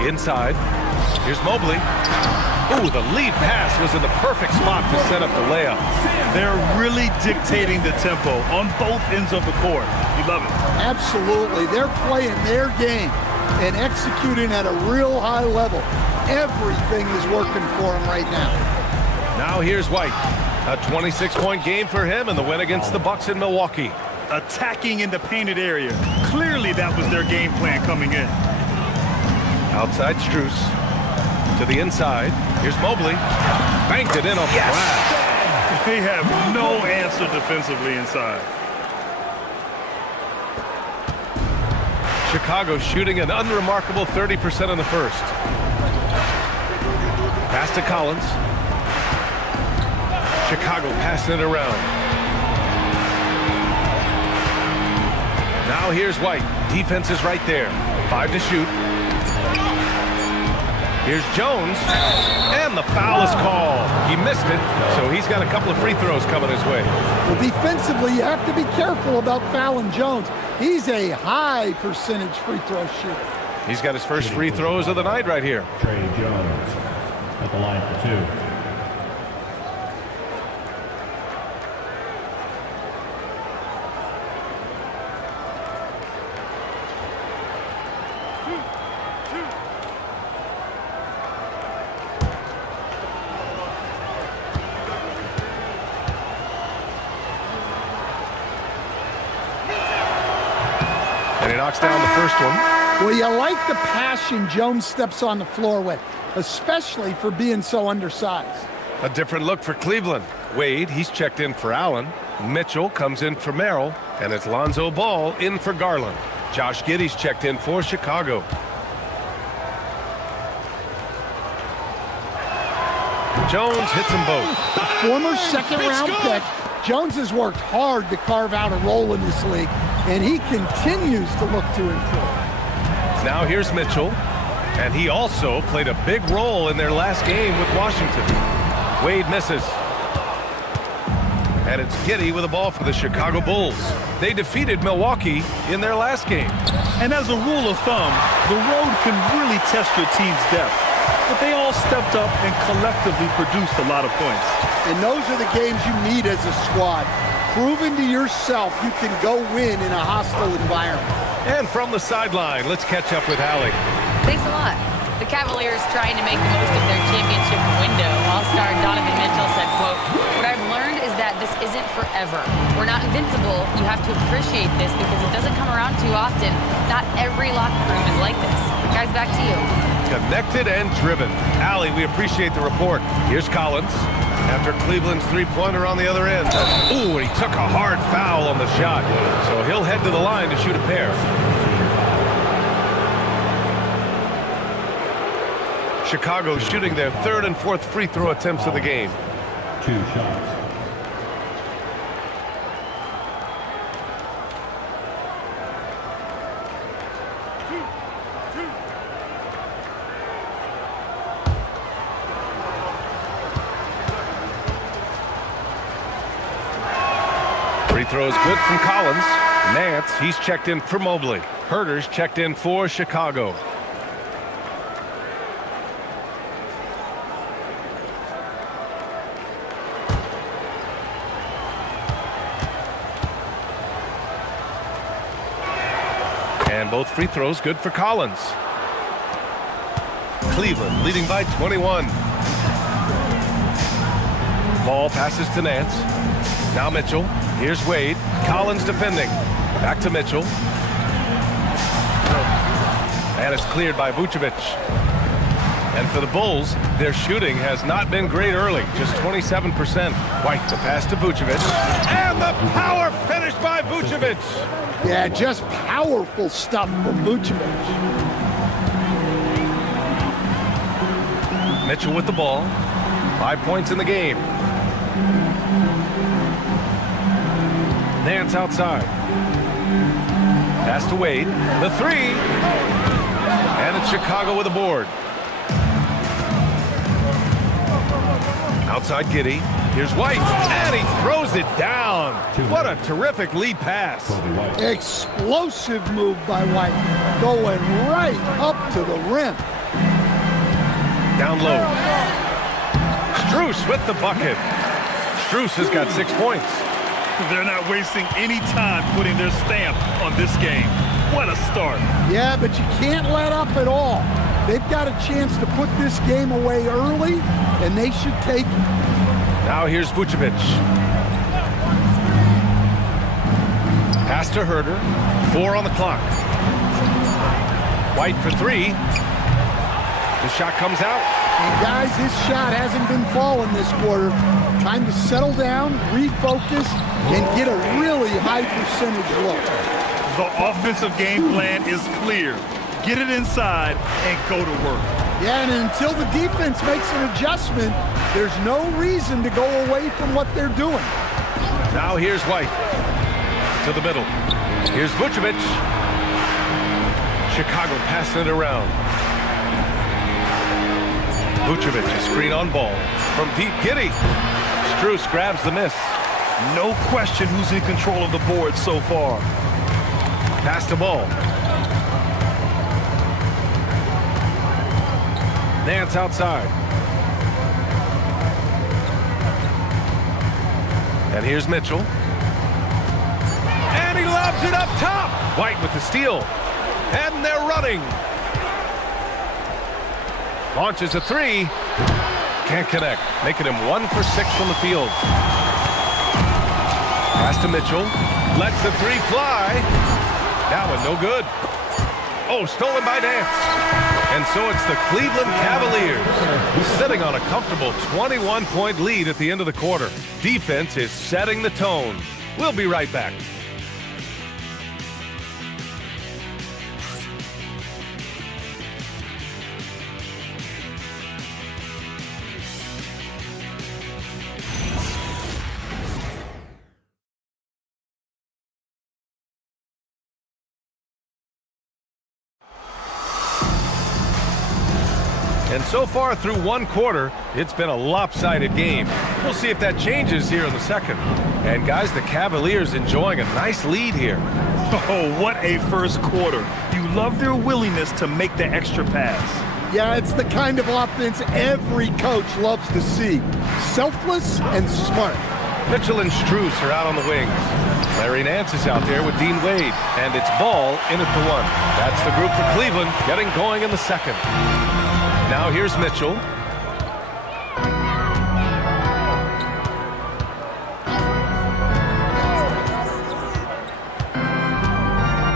Inside. Here's Mobley. Ooh, the lead pass was in the perfect spot to set up the layup. They're really dictating the tempo on both ends of the court. You love it. Absolutely. They're playing their game and executing at a real high level. Everything is working for him right now. Now here's White. A 26-point game for him in the win against the Bucks in Milwaukee. Attacking in the painted area. Clearly that was their game plan coming in. Outside Strus. To the inside. Here's Mobley. Banked it in off the glass. They have no answer defensively inside. Chicago shooting an unremarkable 30% in the first. Pass to Collins. Chicago passing it around. Now here's White. Defense is right there. 5 to shoot. Here's Jones, and the foul is called. He missed it, so he's got a couple of free throws coming his way. Well, defensively, you have to be careful about fouling Jones. He's a high percentage free throw shooter. He's got his first free throws of the night right here. Trey Jones at the line for 2. And he knocks down the first one. Well, you like the passion Jones steps on the floor with, especially for being so undersized. A different look for Cleveland. Wade, he's checked in for Allen. Mitchell comes in for Merrill. And it's Lonzo Ball in for Garland. Josh Giddey's checked in for Chicago. Jones hits them both. Former second-round pick, Jones has worked hard to carve out a role in this league, and he continues to look to improve. Now here's Mitchell, and he also played a big role in their last game with Washington. Wade misses. And it's Giddey with the ball for the Chicago Bulls. They defeated Milwaukee in their last game. And as a rule of thumb, the road can really test your team's depth. But they all stepped up and collectively produced a lot of points. And those are the games you need as a squad. Proving to yourself you can go win in a hostile environment. And from the sideline, let's catch up with Allie. Thanks a lot. The Cavaliers trying to make the most of their championship window. All-star Donovan Mitchell said, quote, "What I've learned is that this isn't forever. We're not invincible. You have to appreciate this because it doesn't come around too often. Not every locker room is like this." Guys, back to you. Connected and driven. Allie, we appreciate the report. Here's Collins. After Cleveland's three-pointer on the other end. Ooh, and he took a hard foul on the shot. So he'll head to the line to shoot a pair. Chicago shooting their third and fourth free throw attempts of the game. 2 shots. Free throw is good from Collins. Nance, he's checked in for Mobley. Herter's checked in for Chicago. And both free throws good for Collins. Cleveland leading by 21. Ball passes to Nance. Now Mitchell. Here's Wade. Collins defending. Back to Mitchell. And it's cleared by Vucevic. And for the Bulls, their shooting has not been great early. Just 27%. White, the pass to Vucevic. And the power finish by Vucevic. Yeah, just powerful stuff from Vucevic. Mitchell with the ball. 5 points in the game. Nance outside. Pass to Wade. The three. And it's Chicago with a board. Outside Giddey. Here's White. And he throws it down. What a terrific lead pass. Explosive move by White. Going right up to the rim. Down low. Strus with the bucket. Strus has got 6 points. They're not wasting any time putting their stamp on this game. What a start. Yeah, but you can't let up at all. They've got a chance to put this game away early, and they should take it. Now here's Vucevic. Pass to Herter. 4 on the clock. White for 3. The shot comes out. And guys, this shot hasn't been falling this quarter. Time to settle down, refocus, and get a really high percentage look. The offensive game plan is clear. Get it inside and go to work. Yeah, and until the defense makes an adjustment, there's no reason to go away from what they're doing. Now here's White. To the middle. Here's Vucevic. Chicago passing it around. Vucevic, a screen on Ball. From deep, Giddey. Strus grabs the miss. No question who's in control of the board so far. Pass to Ball. Nance outside. And here's Mitchell. And he lobs it up top. White with the steal. And they're running. Launches a three. Can't connect. Making him 1 for 6 from the field. Pass to Mitchell. Lets the three fly. That one no good. Oh, stolen by Nance. And so it's the Cleveland Cavaliers sitting on a comfortable 21-point lead at the end of the quarter. Defense is setting the tone. We'll be right back. And so far through one quarter, it's been a lopsided game. We'll see if that changes here in the second. And guys, the Cavaliers enjoying a nice lead here. Oh, what a first quarter. You love their willingness to make the extra pass. Yeah, it's the kind of offense every coach loves to see. Selfless and smart. Mitchell and Strus are out on the wings. Larry Nance is out there with Dean Wade. And it's Ball in at the 1. That's the group for Cleveland getting going in the second. Now here's Mitchell.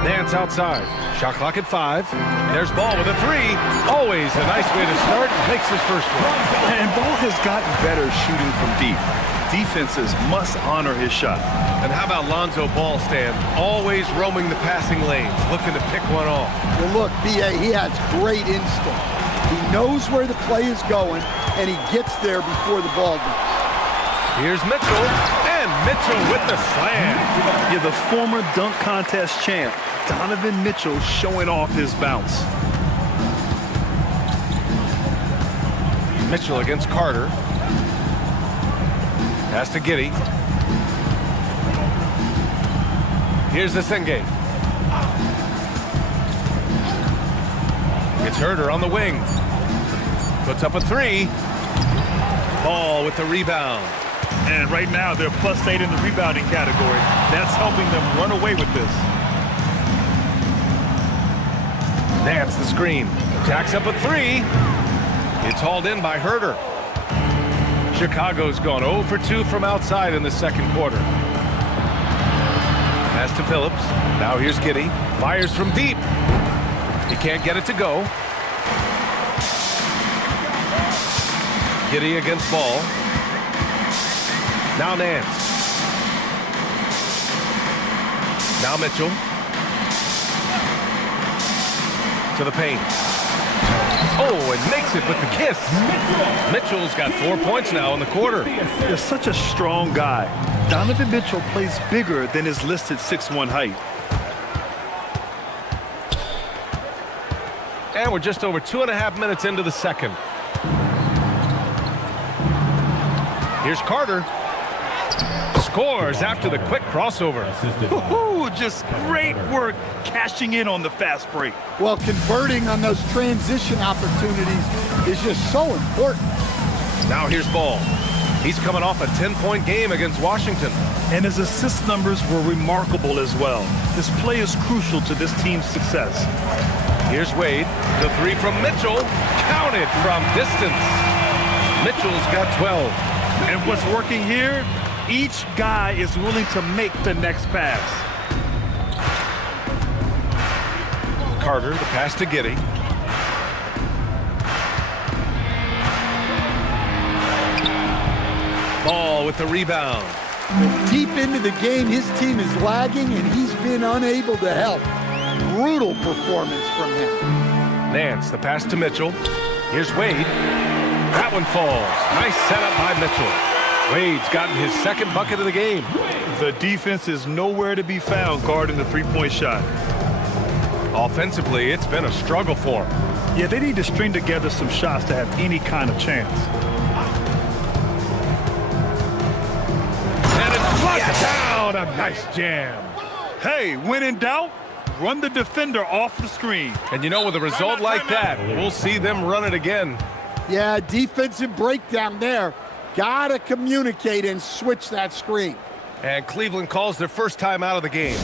Nance outside. Shot clock at 5. There's Ball with a 3. Always a nice way to start. Makes his first one. And Ball has gotten better shooting from deep. Defenses must honor his shot. And how about Lonzo Ball, Stan? Always roaming the passing lanes, looking to pick one off. Well, look, B.A., he has great instinct. He knows where the play is going, and he gets there before the ball does. Here's Mitchell, and Mitchell with the slam. Yeah, the former dunk contest champ, Donovan Mitchell, showing off his bounce. Mitchell against Carter. Pass to Giddey. Here's the Senge. It's Herter on the wing. Puts up a 3. Ball with the rebound. And right now, they're +8 in the rebounding category. That's helping them run away with this. Nance the screen. Jacks up a 3. It's hauled in by Herter. Chicago's gone 0 for 2 from outside in the second quarter. Pass to Phillips. Now here's Giddey. Fires from deep. He can't get it to go. Giddey against Ball. Now Nance. Now Mitchell. To the paint. Oh, and makes it with the kiss. Mitchell's got 4 points now in the quarter. He's such a strong guy. Donovan Mitchell plays bigger than his listed 6'1" height. And we're just over 2.5 minutes into the second. Here's Carter. Scores after the quick crossover. Just great work cashing in on the fast break. Well, converting on those transition opportunities is just so important. Now here's Ball. He's coming off a 10-point game against Washington. And his assist numbers were remarkable as well. This play is crucial to this team's success. Here's Wade. The 3 from Mitchell. Counted from distance. Mitchell's got 12. And what's working here? Each guy is willing to make the next pass. Carter, the pass to Giddey. Ball with the rebound. Deep into the game, his team is lagging, and he's been unable to help. Brutal performance from him. Nance, the pass to Mitchell. Here's Wade. That one falls. Nice setup by Mitchell. Wade's gotten his second bucket of the game. The defense is nowhere to be found guarding the three-point shot. Offensively, it's been a struggle for them. Yeah, they need to string together some shots to have any kind of chance. And it's flushed down. A nice jam. Hey, when in doubt, run the defender off the screen. And you know, with a result like that, we'll see them run it again. Yeah, defensive breakdown there. Gotta communicate and switch that screen. And Cleveland calls their first time out of the game.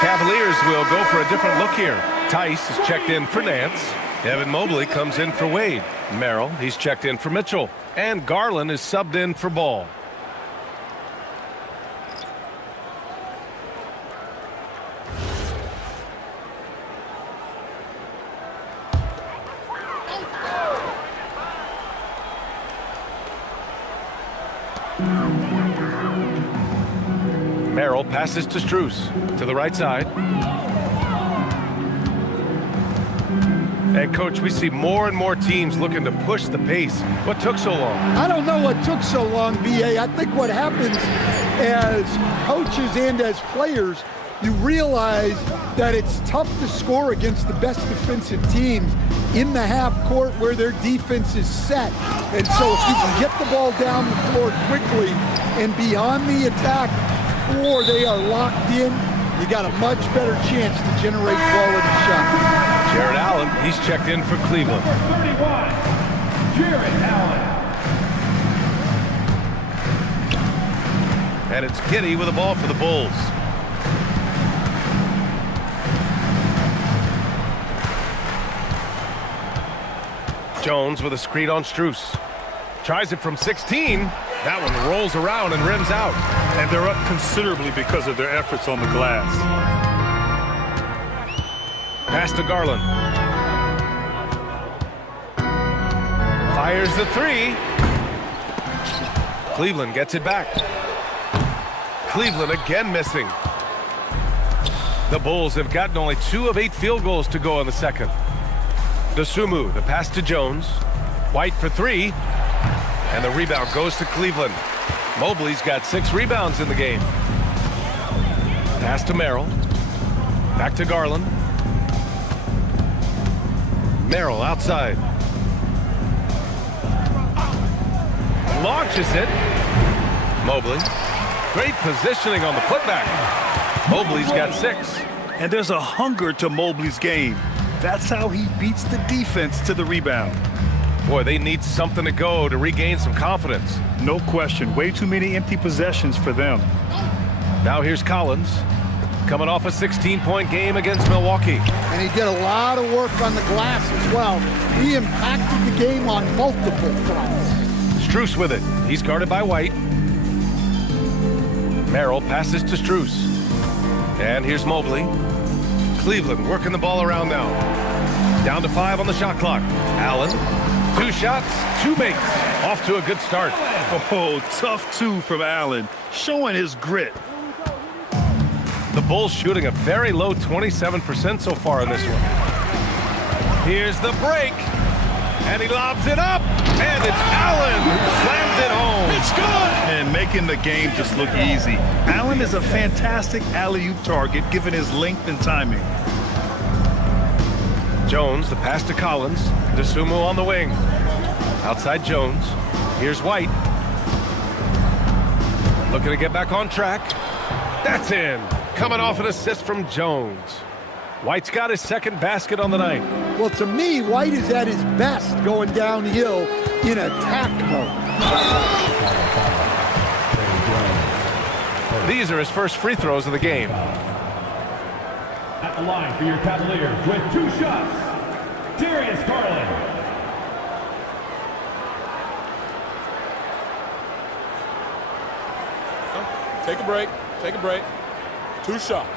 Cavaliers will go for a different look here. Tice is checked in for Nance. Evan Mobley comes in for Wade. Merrill, he's checked in for Mitchell. And Garland is subbed in for Ball. Merrill passes to Strus to the right side. And, Coach, we see more and more teams looking to push the pace. What took so long? I don't know what took so long, B.A. I think what happens as coaches and as players, you realize that it's tough to score against the best defensive teams in the half court where their defense is set. And so if you can get the ball down the floor quickly and beyond the attack, or they are locked in, you got a much better chance to generate quality shots. Jared Allen, he's checked in for Cleveland. Number 31, Jared Allen. And it's Giddey with the ball for the Bulls. Jones with a screen on Strus. Tries it from 16. That one rolls around and rims out. And they're up considerably because of their efforts on the glass. Pass to Garland. Fires the three. Cleveland gets it back. Cleveland again missing. The Bulls have gotten only 2 of 8 field goals to go in the second. Dosunmu, the pass to Jones. White for 3. And the rebound goes to Cleveland. Mobley's got 6 rebounds in the game. Pass to Merrill. Back to Garland. Merrill outside. Launches it. Mobley. Great positioning on the putback. Mobley's got 6. And there's a hunger to Mobley's game. That's how he beats the defense to the rebound. Boy, they need something to go to regain some confidence. No question. Way too many empty possessions for them. Now here's Collins, coming off a 16-point game against Milwaukee. And he did a lot of work on the glass as well. He impacted the game on multiple fronts. Strus with it. He's guarded by White. Merrill passes to Strus. And here's Mobley. Cleveland working the ball around now. Down to 5 on the shot clock. Allen. 2 shots, 2 makes. Off to a good start. Oh, tough 2 from Allen, showing his grit. The Bulls shooting a very low 27% so far in this one. Here's the break. And he lobs it up. And it's Allen who slams it home. It's good. And making the game just look easy. Allen is a fantastic alley-oop target given his length and timing. Jones, the pass to Collins. DeSumo on the wing. Outside Jones. Here's White. Looking to get back on track. That's in. Coming off an assist from Jones. White's got his second basket on the night. Well, to me, White is at his best going downhill in attack mode. These are his first free throws of the game. At the line for your Cavaliers with 2 shots, Darius Garland. Take a break. Take a break. 2 shots.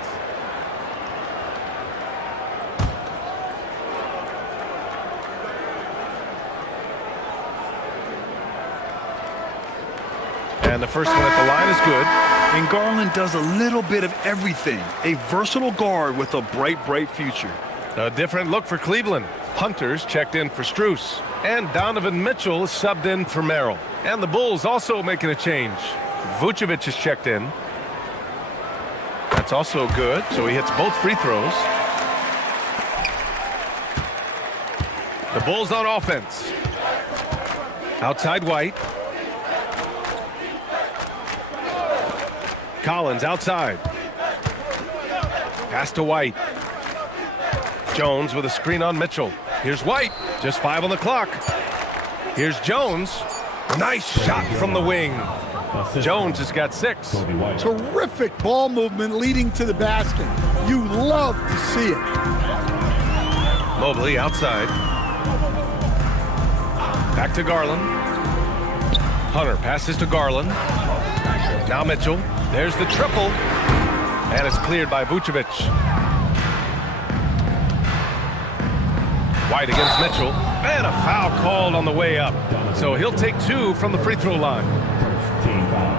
And the first one at the line is good. And Garland does a little bit of everything. A versatile guard with a bright, bright future. A different look for Cleveland. Hunter's checked in for Strus. And Donovan Mitchell is subbed in for Merrill. And the Bulls also making a change. Vucevic is checked in. That's also good, so he hits both free throws. The Bulls on offense. Outside White. Collins outside. Pass to White. Jones with a screen on Mitchell. Here's White. Just 5 on the clock. Here's Jones. Nice shot from the wing. Jones has got 6. Terrific ball movement leading to the basket. You love to see it. Mobley outside. Back to Garland. Hunter passes to Garland. Now Mitchell. There's the triple. And it's cleared by Vucevic. White against Mitchell. And a foul called on the way up. So he'll take 2 from the free throw line.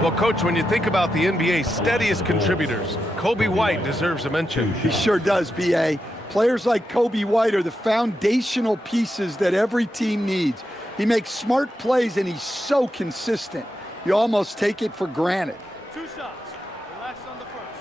Well, Coach, when you think about the NBA's steadiest contributors, Kobe White deserves a mention. He sure does, B.A. Players like Kobe White are the foundational pieces that every team needs. He makes smart plays, and he's so consistent. You almost take it for granted. 2 shots. Relax on the first.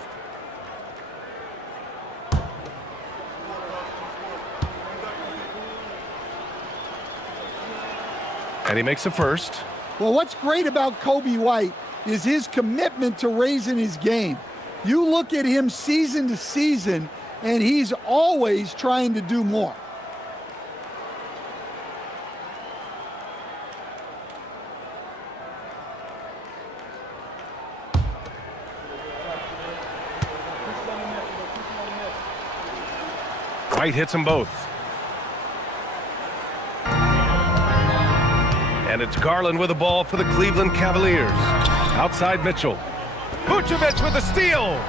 And he makes the first. Well, what's great about Kobe White is his commitment to raising his game. You look at him season to season, and he's always trying to do more. White hits them both. And it's Garland with the ball for the Cleveland Cavaliers. Outside Mitchell. Vucevic with a steal.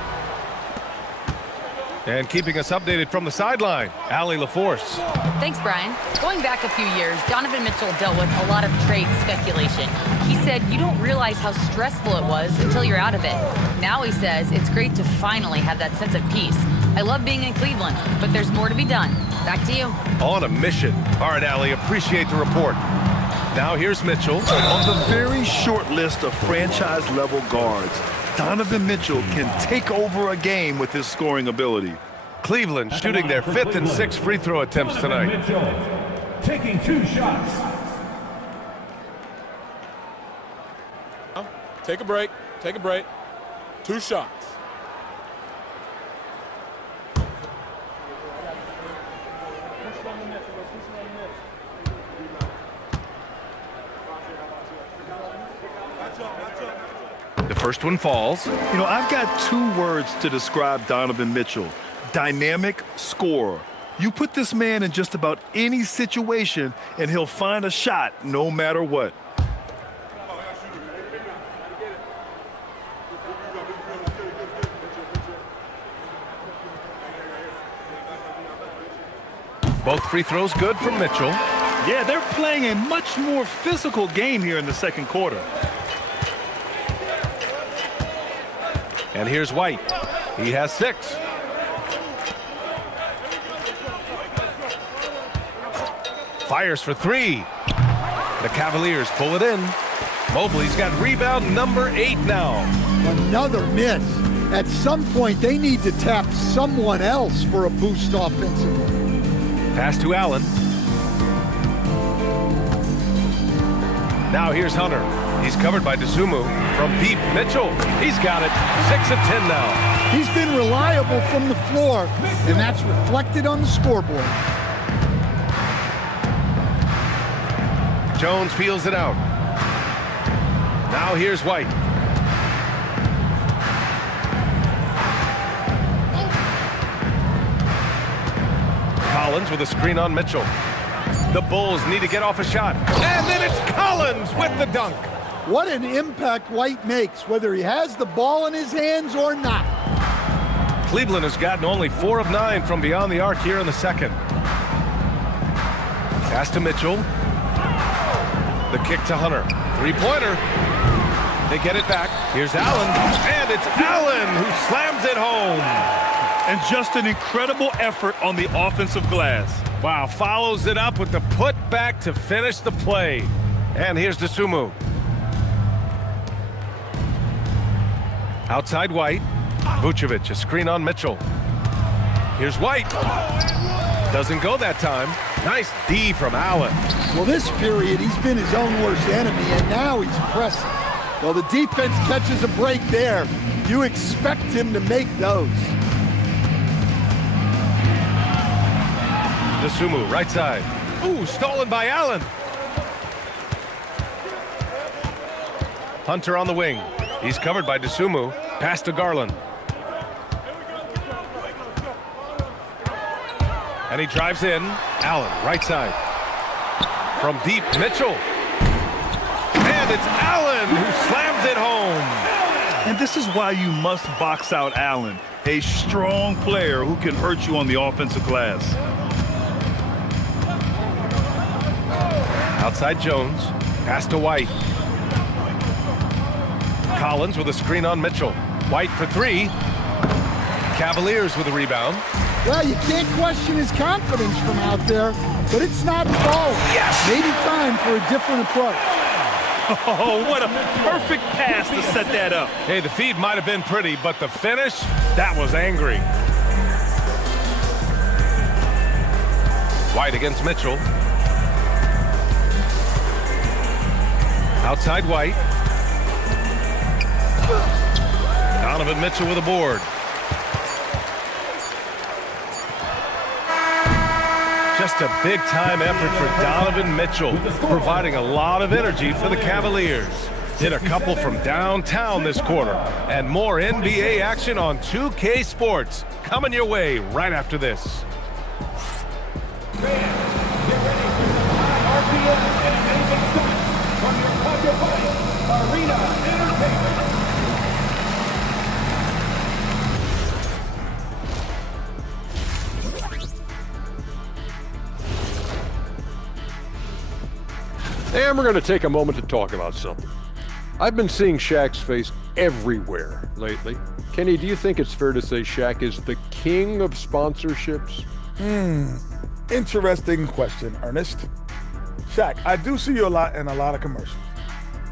And keeping us updated from the sideline, Allie LaForce. Thanks, Brian. Going back a few years, Donovan Mitchell dealt with a lot of trade speculation. He said you don't realize how stressful it was until you're out of it. Now he says it's great to finally have that sense of peace. I love being in Cleveland, but there's more to be done. Back to you. On a mission. All right, Allie, appreciate the report. Now here's Mitchell. On the very short list of franchise-level guards, Donovan Mitchell can take over a game with his scoring ability. Cleveland shooting their 5th and 6th free throw attempts tonight. Mitchell taking 2 shots. Take a break. Take a break. 2 shots. The first one falls. You know, I've got 2 words to describe Donovan Mitchell. Dynamic scorer. You put this man in just about any situation, and he'll find a shot no matter what. Both free throws good from Mitchell. Yeah, they're playing a much more physical game here in the second quarter. And here's White. He has 6. Fires for 3. The Cavaliers pull it in. Mobley's got rebound number 8 now. Another miss. At some point, they need to tap someone else for a boost offensively. Pass to Allen. Now here's Hunter. He's covered by Dosunmu. From deep, Mitchell. He's got it. 6 of 10 now. He's been reliable from the floor, and that's reflected on the scoreboard. Jones feels it out. Now here's White. Collins with a screen on Mitchell. The Bulls need to get off a shot. And then it's Collins with the dunk. What an impact White makes, whether he has the ball in his hands or not. Cleveland has gotten only 4 of 9 from beyond the arc here in the second. Pass to Mitchell. The kick to Hunter. Three-pointer. They get it back. Here's Allen. And it's Allen who slams it home. And just an incredible effort on the offensive glass. Wow, follows it up with the putback to finish the play. And here's Dosunmu. Outside White. Vucevic, a screen on Mitchell. Here's White. Doesn't go that time. Nice D from Allen. Well, this period, he's been his own worst enemy, and now he's pressing. Well, the defense catches a break there. You expect him to make those. Dosunmu, right side. Ooh, stolen by Allen. Hunter on the wing. He's covered by Dosunmu. Pass to Garland. And he drives in. Allen, right side. From deep, Mitchell. And it's Allen who slams it home. And this is why you must box out Allen, a strong player who can hurt you on the offensive glass. Outside Jones. Pass to White. Collins with a screen on Mitchell. White for 3. Cavaliers with a rebound. Well, you can't question his confidence from out there, but it's not falling. Yes! Maybe time for a different approach. Oh, what a perfect pass to set that up. Hey, the feed might have been pretty, but the finish, that was angry. White against Mitchell. Outside White. Donovan Mitchell with a board. Just a big-time effort for Donovan Mitchell, providing a lot of energy for the Cavaliers. Hit a couple from downtown this quarter. And more NBA action on 2K Sports coming your way right after this. Fans, get ready for some high RPM and amazing stunts from your Pocket Fight Arena Entertainment. And we're going to take a moment to talk about something. I've been seeing Shaq's face everywhere lately. Kenny, do you think it's fair to say Shaq is the king of sponsorships? Interesting question, Ernest. Shaq, I do see you a lot in a lot of commercials,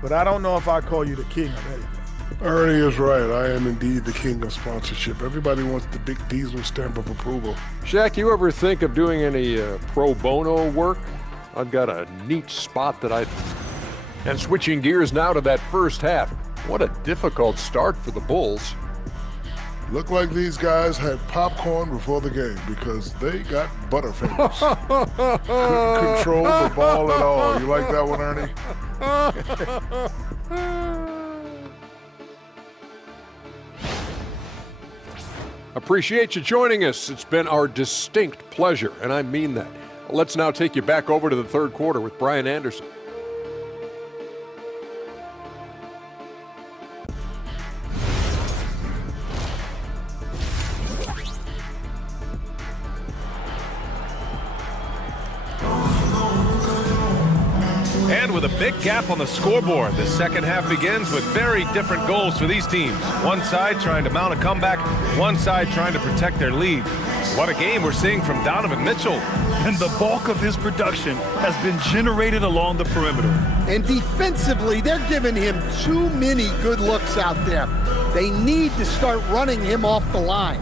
but I don't know if I call you the king of anything. Ernie is right. I am indeed the king of sponsorship. Everybody wants the big Diesel stamp of approval. Shaq, you ever think of doing any pro bono work? I've got a neat spot that I... And switching gears now to that first half. What a difficult start for the Bulls. Look like these guys had popcorn before the game because they got butterfingers. Couldn't control the ball at all. You like that one, Ernie? Appreciate you joining us. It's been our distinct pleasure, and I mean that. Let's now take you back over to the third quarter with Brian Anderson. And with a big gap on the scoreboard, the second half begins with very different goals for these teams. One side trying to mount a comeback, one side trying to protect their lead. What a game we're seeing from Donovan Mitchell. And the bulk of his production has been generated along the perimeter. And defensively, they're giving him too many good looks out there. They need to start running him off the line.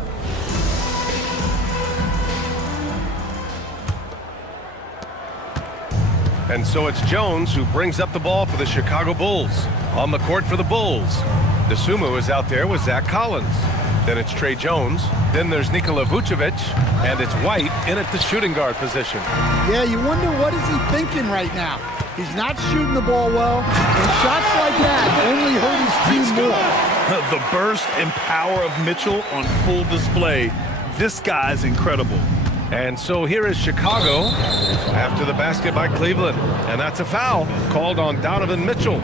And so it's Jones who brings up the ball for the Chicago Bulls. On the court for the Bulls, DeSumo is out there with Zach Collins. Then it's Trey Jones. Then there's Nikola Vucevic. And it's White in at the shooting guard position. Yeah, you wonder what is he thinking right now. He's not shooting the ball well, and shots like that only hurt his team more. The burst and power of Mitchell on full display. This guy's incredible. And so here is Chicago after the basket by Cleveland. And that's a foul called on Donovan Mitchell.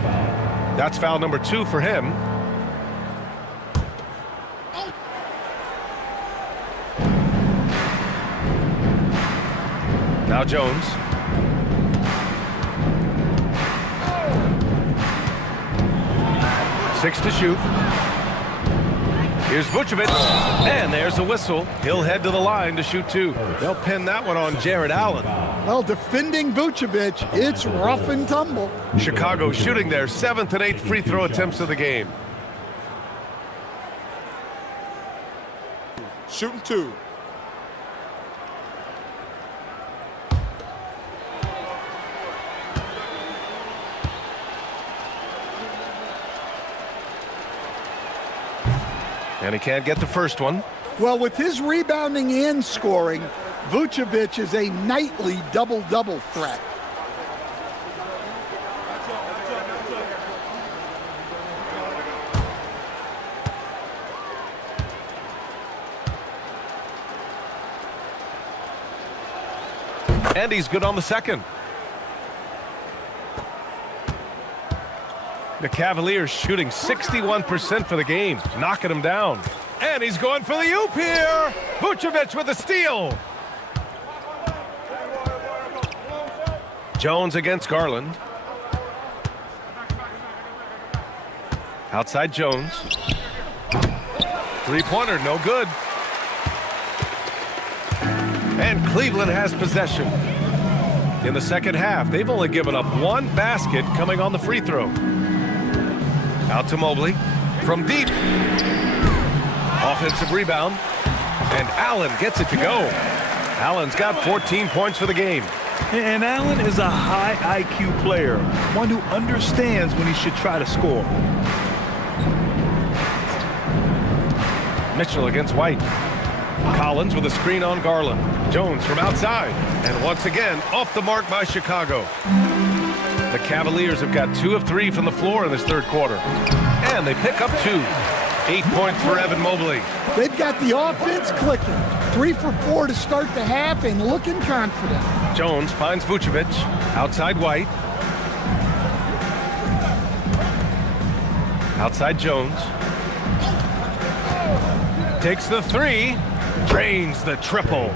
That's foul number 2 for him. Now Jones. Six to shoot. Here's Vucevic, and there's a whistle. He'll head to the line to shoot 2. They'll pin that one on Jared Allen. Well, defending Vucevic, it's rough and tumble. Chicago shooting their 7th and 8th free throw attempts of the game. Shooting 2. And he can't get the first one. Well, with his rebounding and scoring, Vucevic is a nightly double-double threat. And he's good on the second. The Cavaliers shooting 61% for the game, knocking him down. And he's going for the oop here. Vucevic with a steal. Jones against Garland. Outside Jones. Three-pointer, no good. And Cleveland has possession. In the second half, they've only given up 1 basket coming on the free throw. Out to Mobley from deep. Offensive rebound. And Allen gets it to go. Allen's got 14 points for the game. And Allen is a high IQ player, one who understands when he should try to score. Mitchell against White. Collins with a screen on Garland. Jones from outside. And once again, off the mark by Chicago. The Cavaliers have got 2 of 3 from the floor in this third quarter. And they pick up 2. 8 points for Evan Mobley. They've got the offense clicking. 3 for 4 to start the half and looking confident. Jones finds Vucevic. Outside White. Outside Jones. Takes the 3. Drains the triple.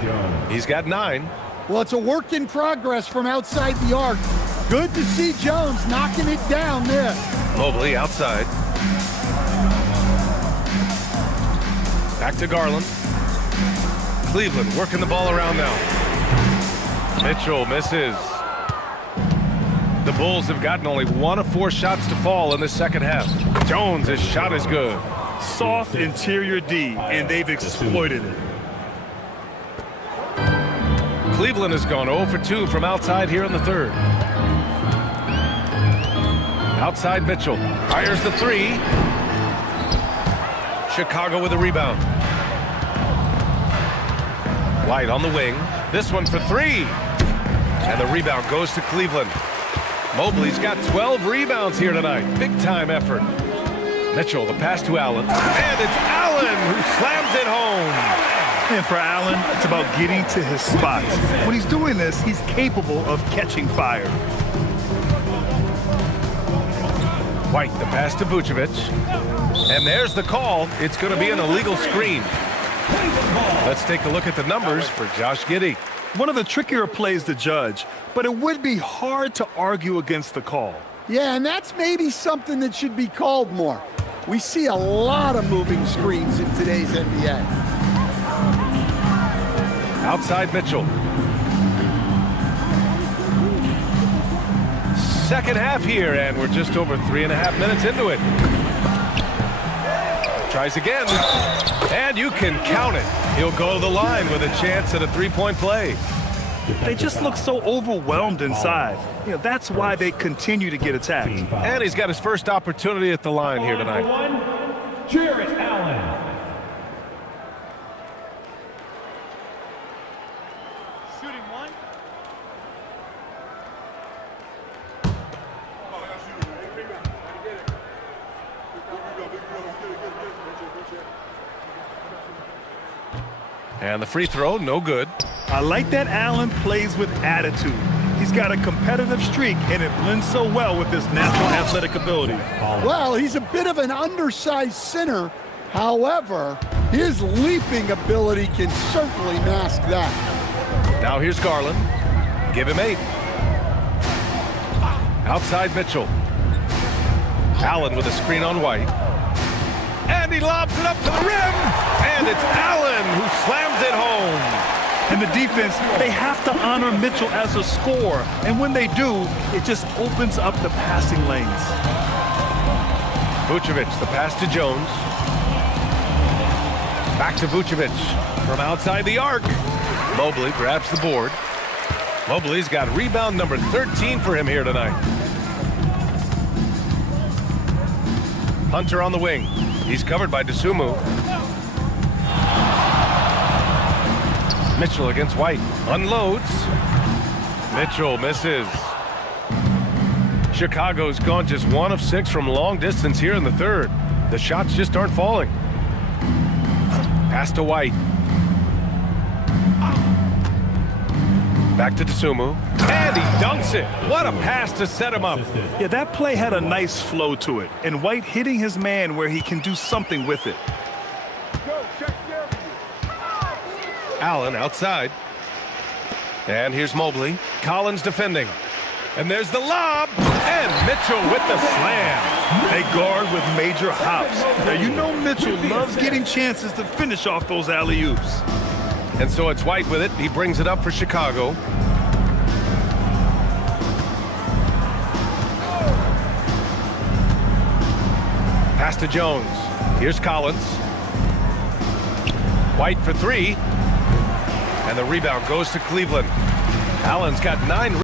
He's got 9. Well, it's a work in progress from outside the arc. Good to see Jones knocking it down there. Mobley outside. Back to Garland. Cleveland working the ball around now. Mitchell misses. The Bulls have gotten only 1 of 4 shots to fall in the second half. Jones' his shot is good. Soft interior D, and they've exploited it. Cleveland has gone 0 for 2 from outside here in the third. Outside Mitchell. Fires the 3. Chicago with a rebound. White on the wing. This one for 3. And the rebound goes to Cleveland. Mobley's got 12 rebounds here tonight. Big time effort. Mitchell, the pass to Allen. And it's Allen who slams it home. And for Allen, it's about getting to his spots. When he's doing this, he's capable of catching fire. White, the pass to Vucevic. And there's the call. It's going to be an illegal screen. Let's take a look at the numbers for Josh Giddey. One of the trickier plays to judge, but it would be hard to argue against the call. Yeah, and that's maybe something that should be called more. We see a lot of moving screens in today's NBA. Outside Mitchell. Second half here, and we're just over 3.5 minutes into it. Tries again, and you can count it. He'll go to the line with a chance at a 3-point play. They just look so overwhelmed inside. You know, that's why they continue to get attacked. And he's got his first opportunity at the line here tonight. Jarrett Allen. Shooting one. And the free throw, no good. I like that Allen plays with attitude. He's got a competitive streak, and it blends so well with his natural athletic ability. Well, he's a bit of an undersized center. However, his leaping ability can certainly mask that. Now here's Garland. Give him 8. Outside Mitchell. Allen with a screen on White. And he lobs it up to the rim. And it's Allen who slams it home. And the defense, they have to honor Mitchell as a scorer. And when they do, it just opens up the passing lanes. Vucevic, the pass to Jones. Back to Vucevic from outside the arc. Mobley grabs the board. Mobley's got rebound number 13 for him here tonight. Hunter on the wing. He's covered by Dosunmu. Mitchell against White. Unloads. Mitchell misses. Chicago's gone just 1 of 6 from long distance here in the third. The shots just aren't falling. Pass to White. Back to Dosunmu. And he dunks it. What a pass to set him up. Yeah, that play had a nice flow to it. And White hitting his man where he can do something with it. Allen outside. And here's Mobley. Collins defending. And there's the lob. And Mitchell with the slam. They guard with major hops. Now, you know Mitchell loves getting chances to finish off those alley-oops. And so it's White with it. He brings it up for Chicago. Pass to Jones. Here's Collins. White for 3. And the rebound goes to Cleveland. Allen's got 9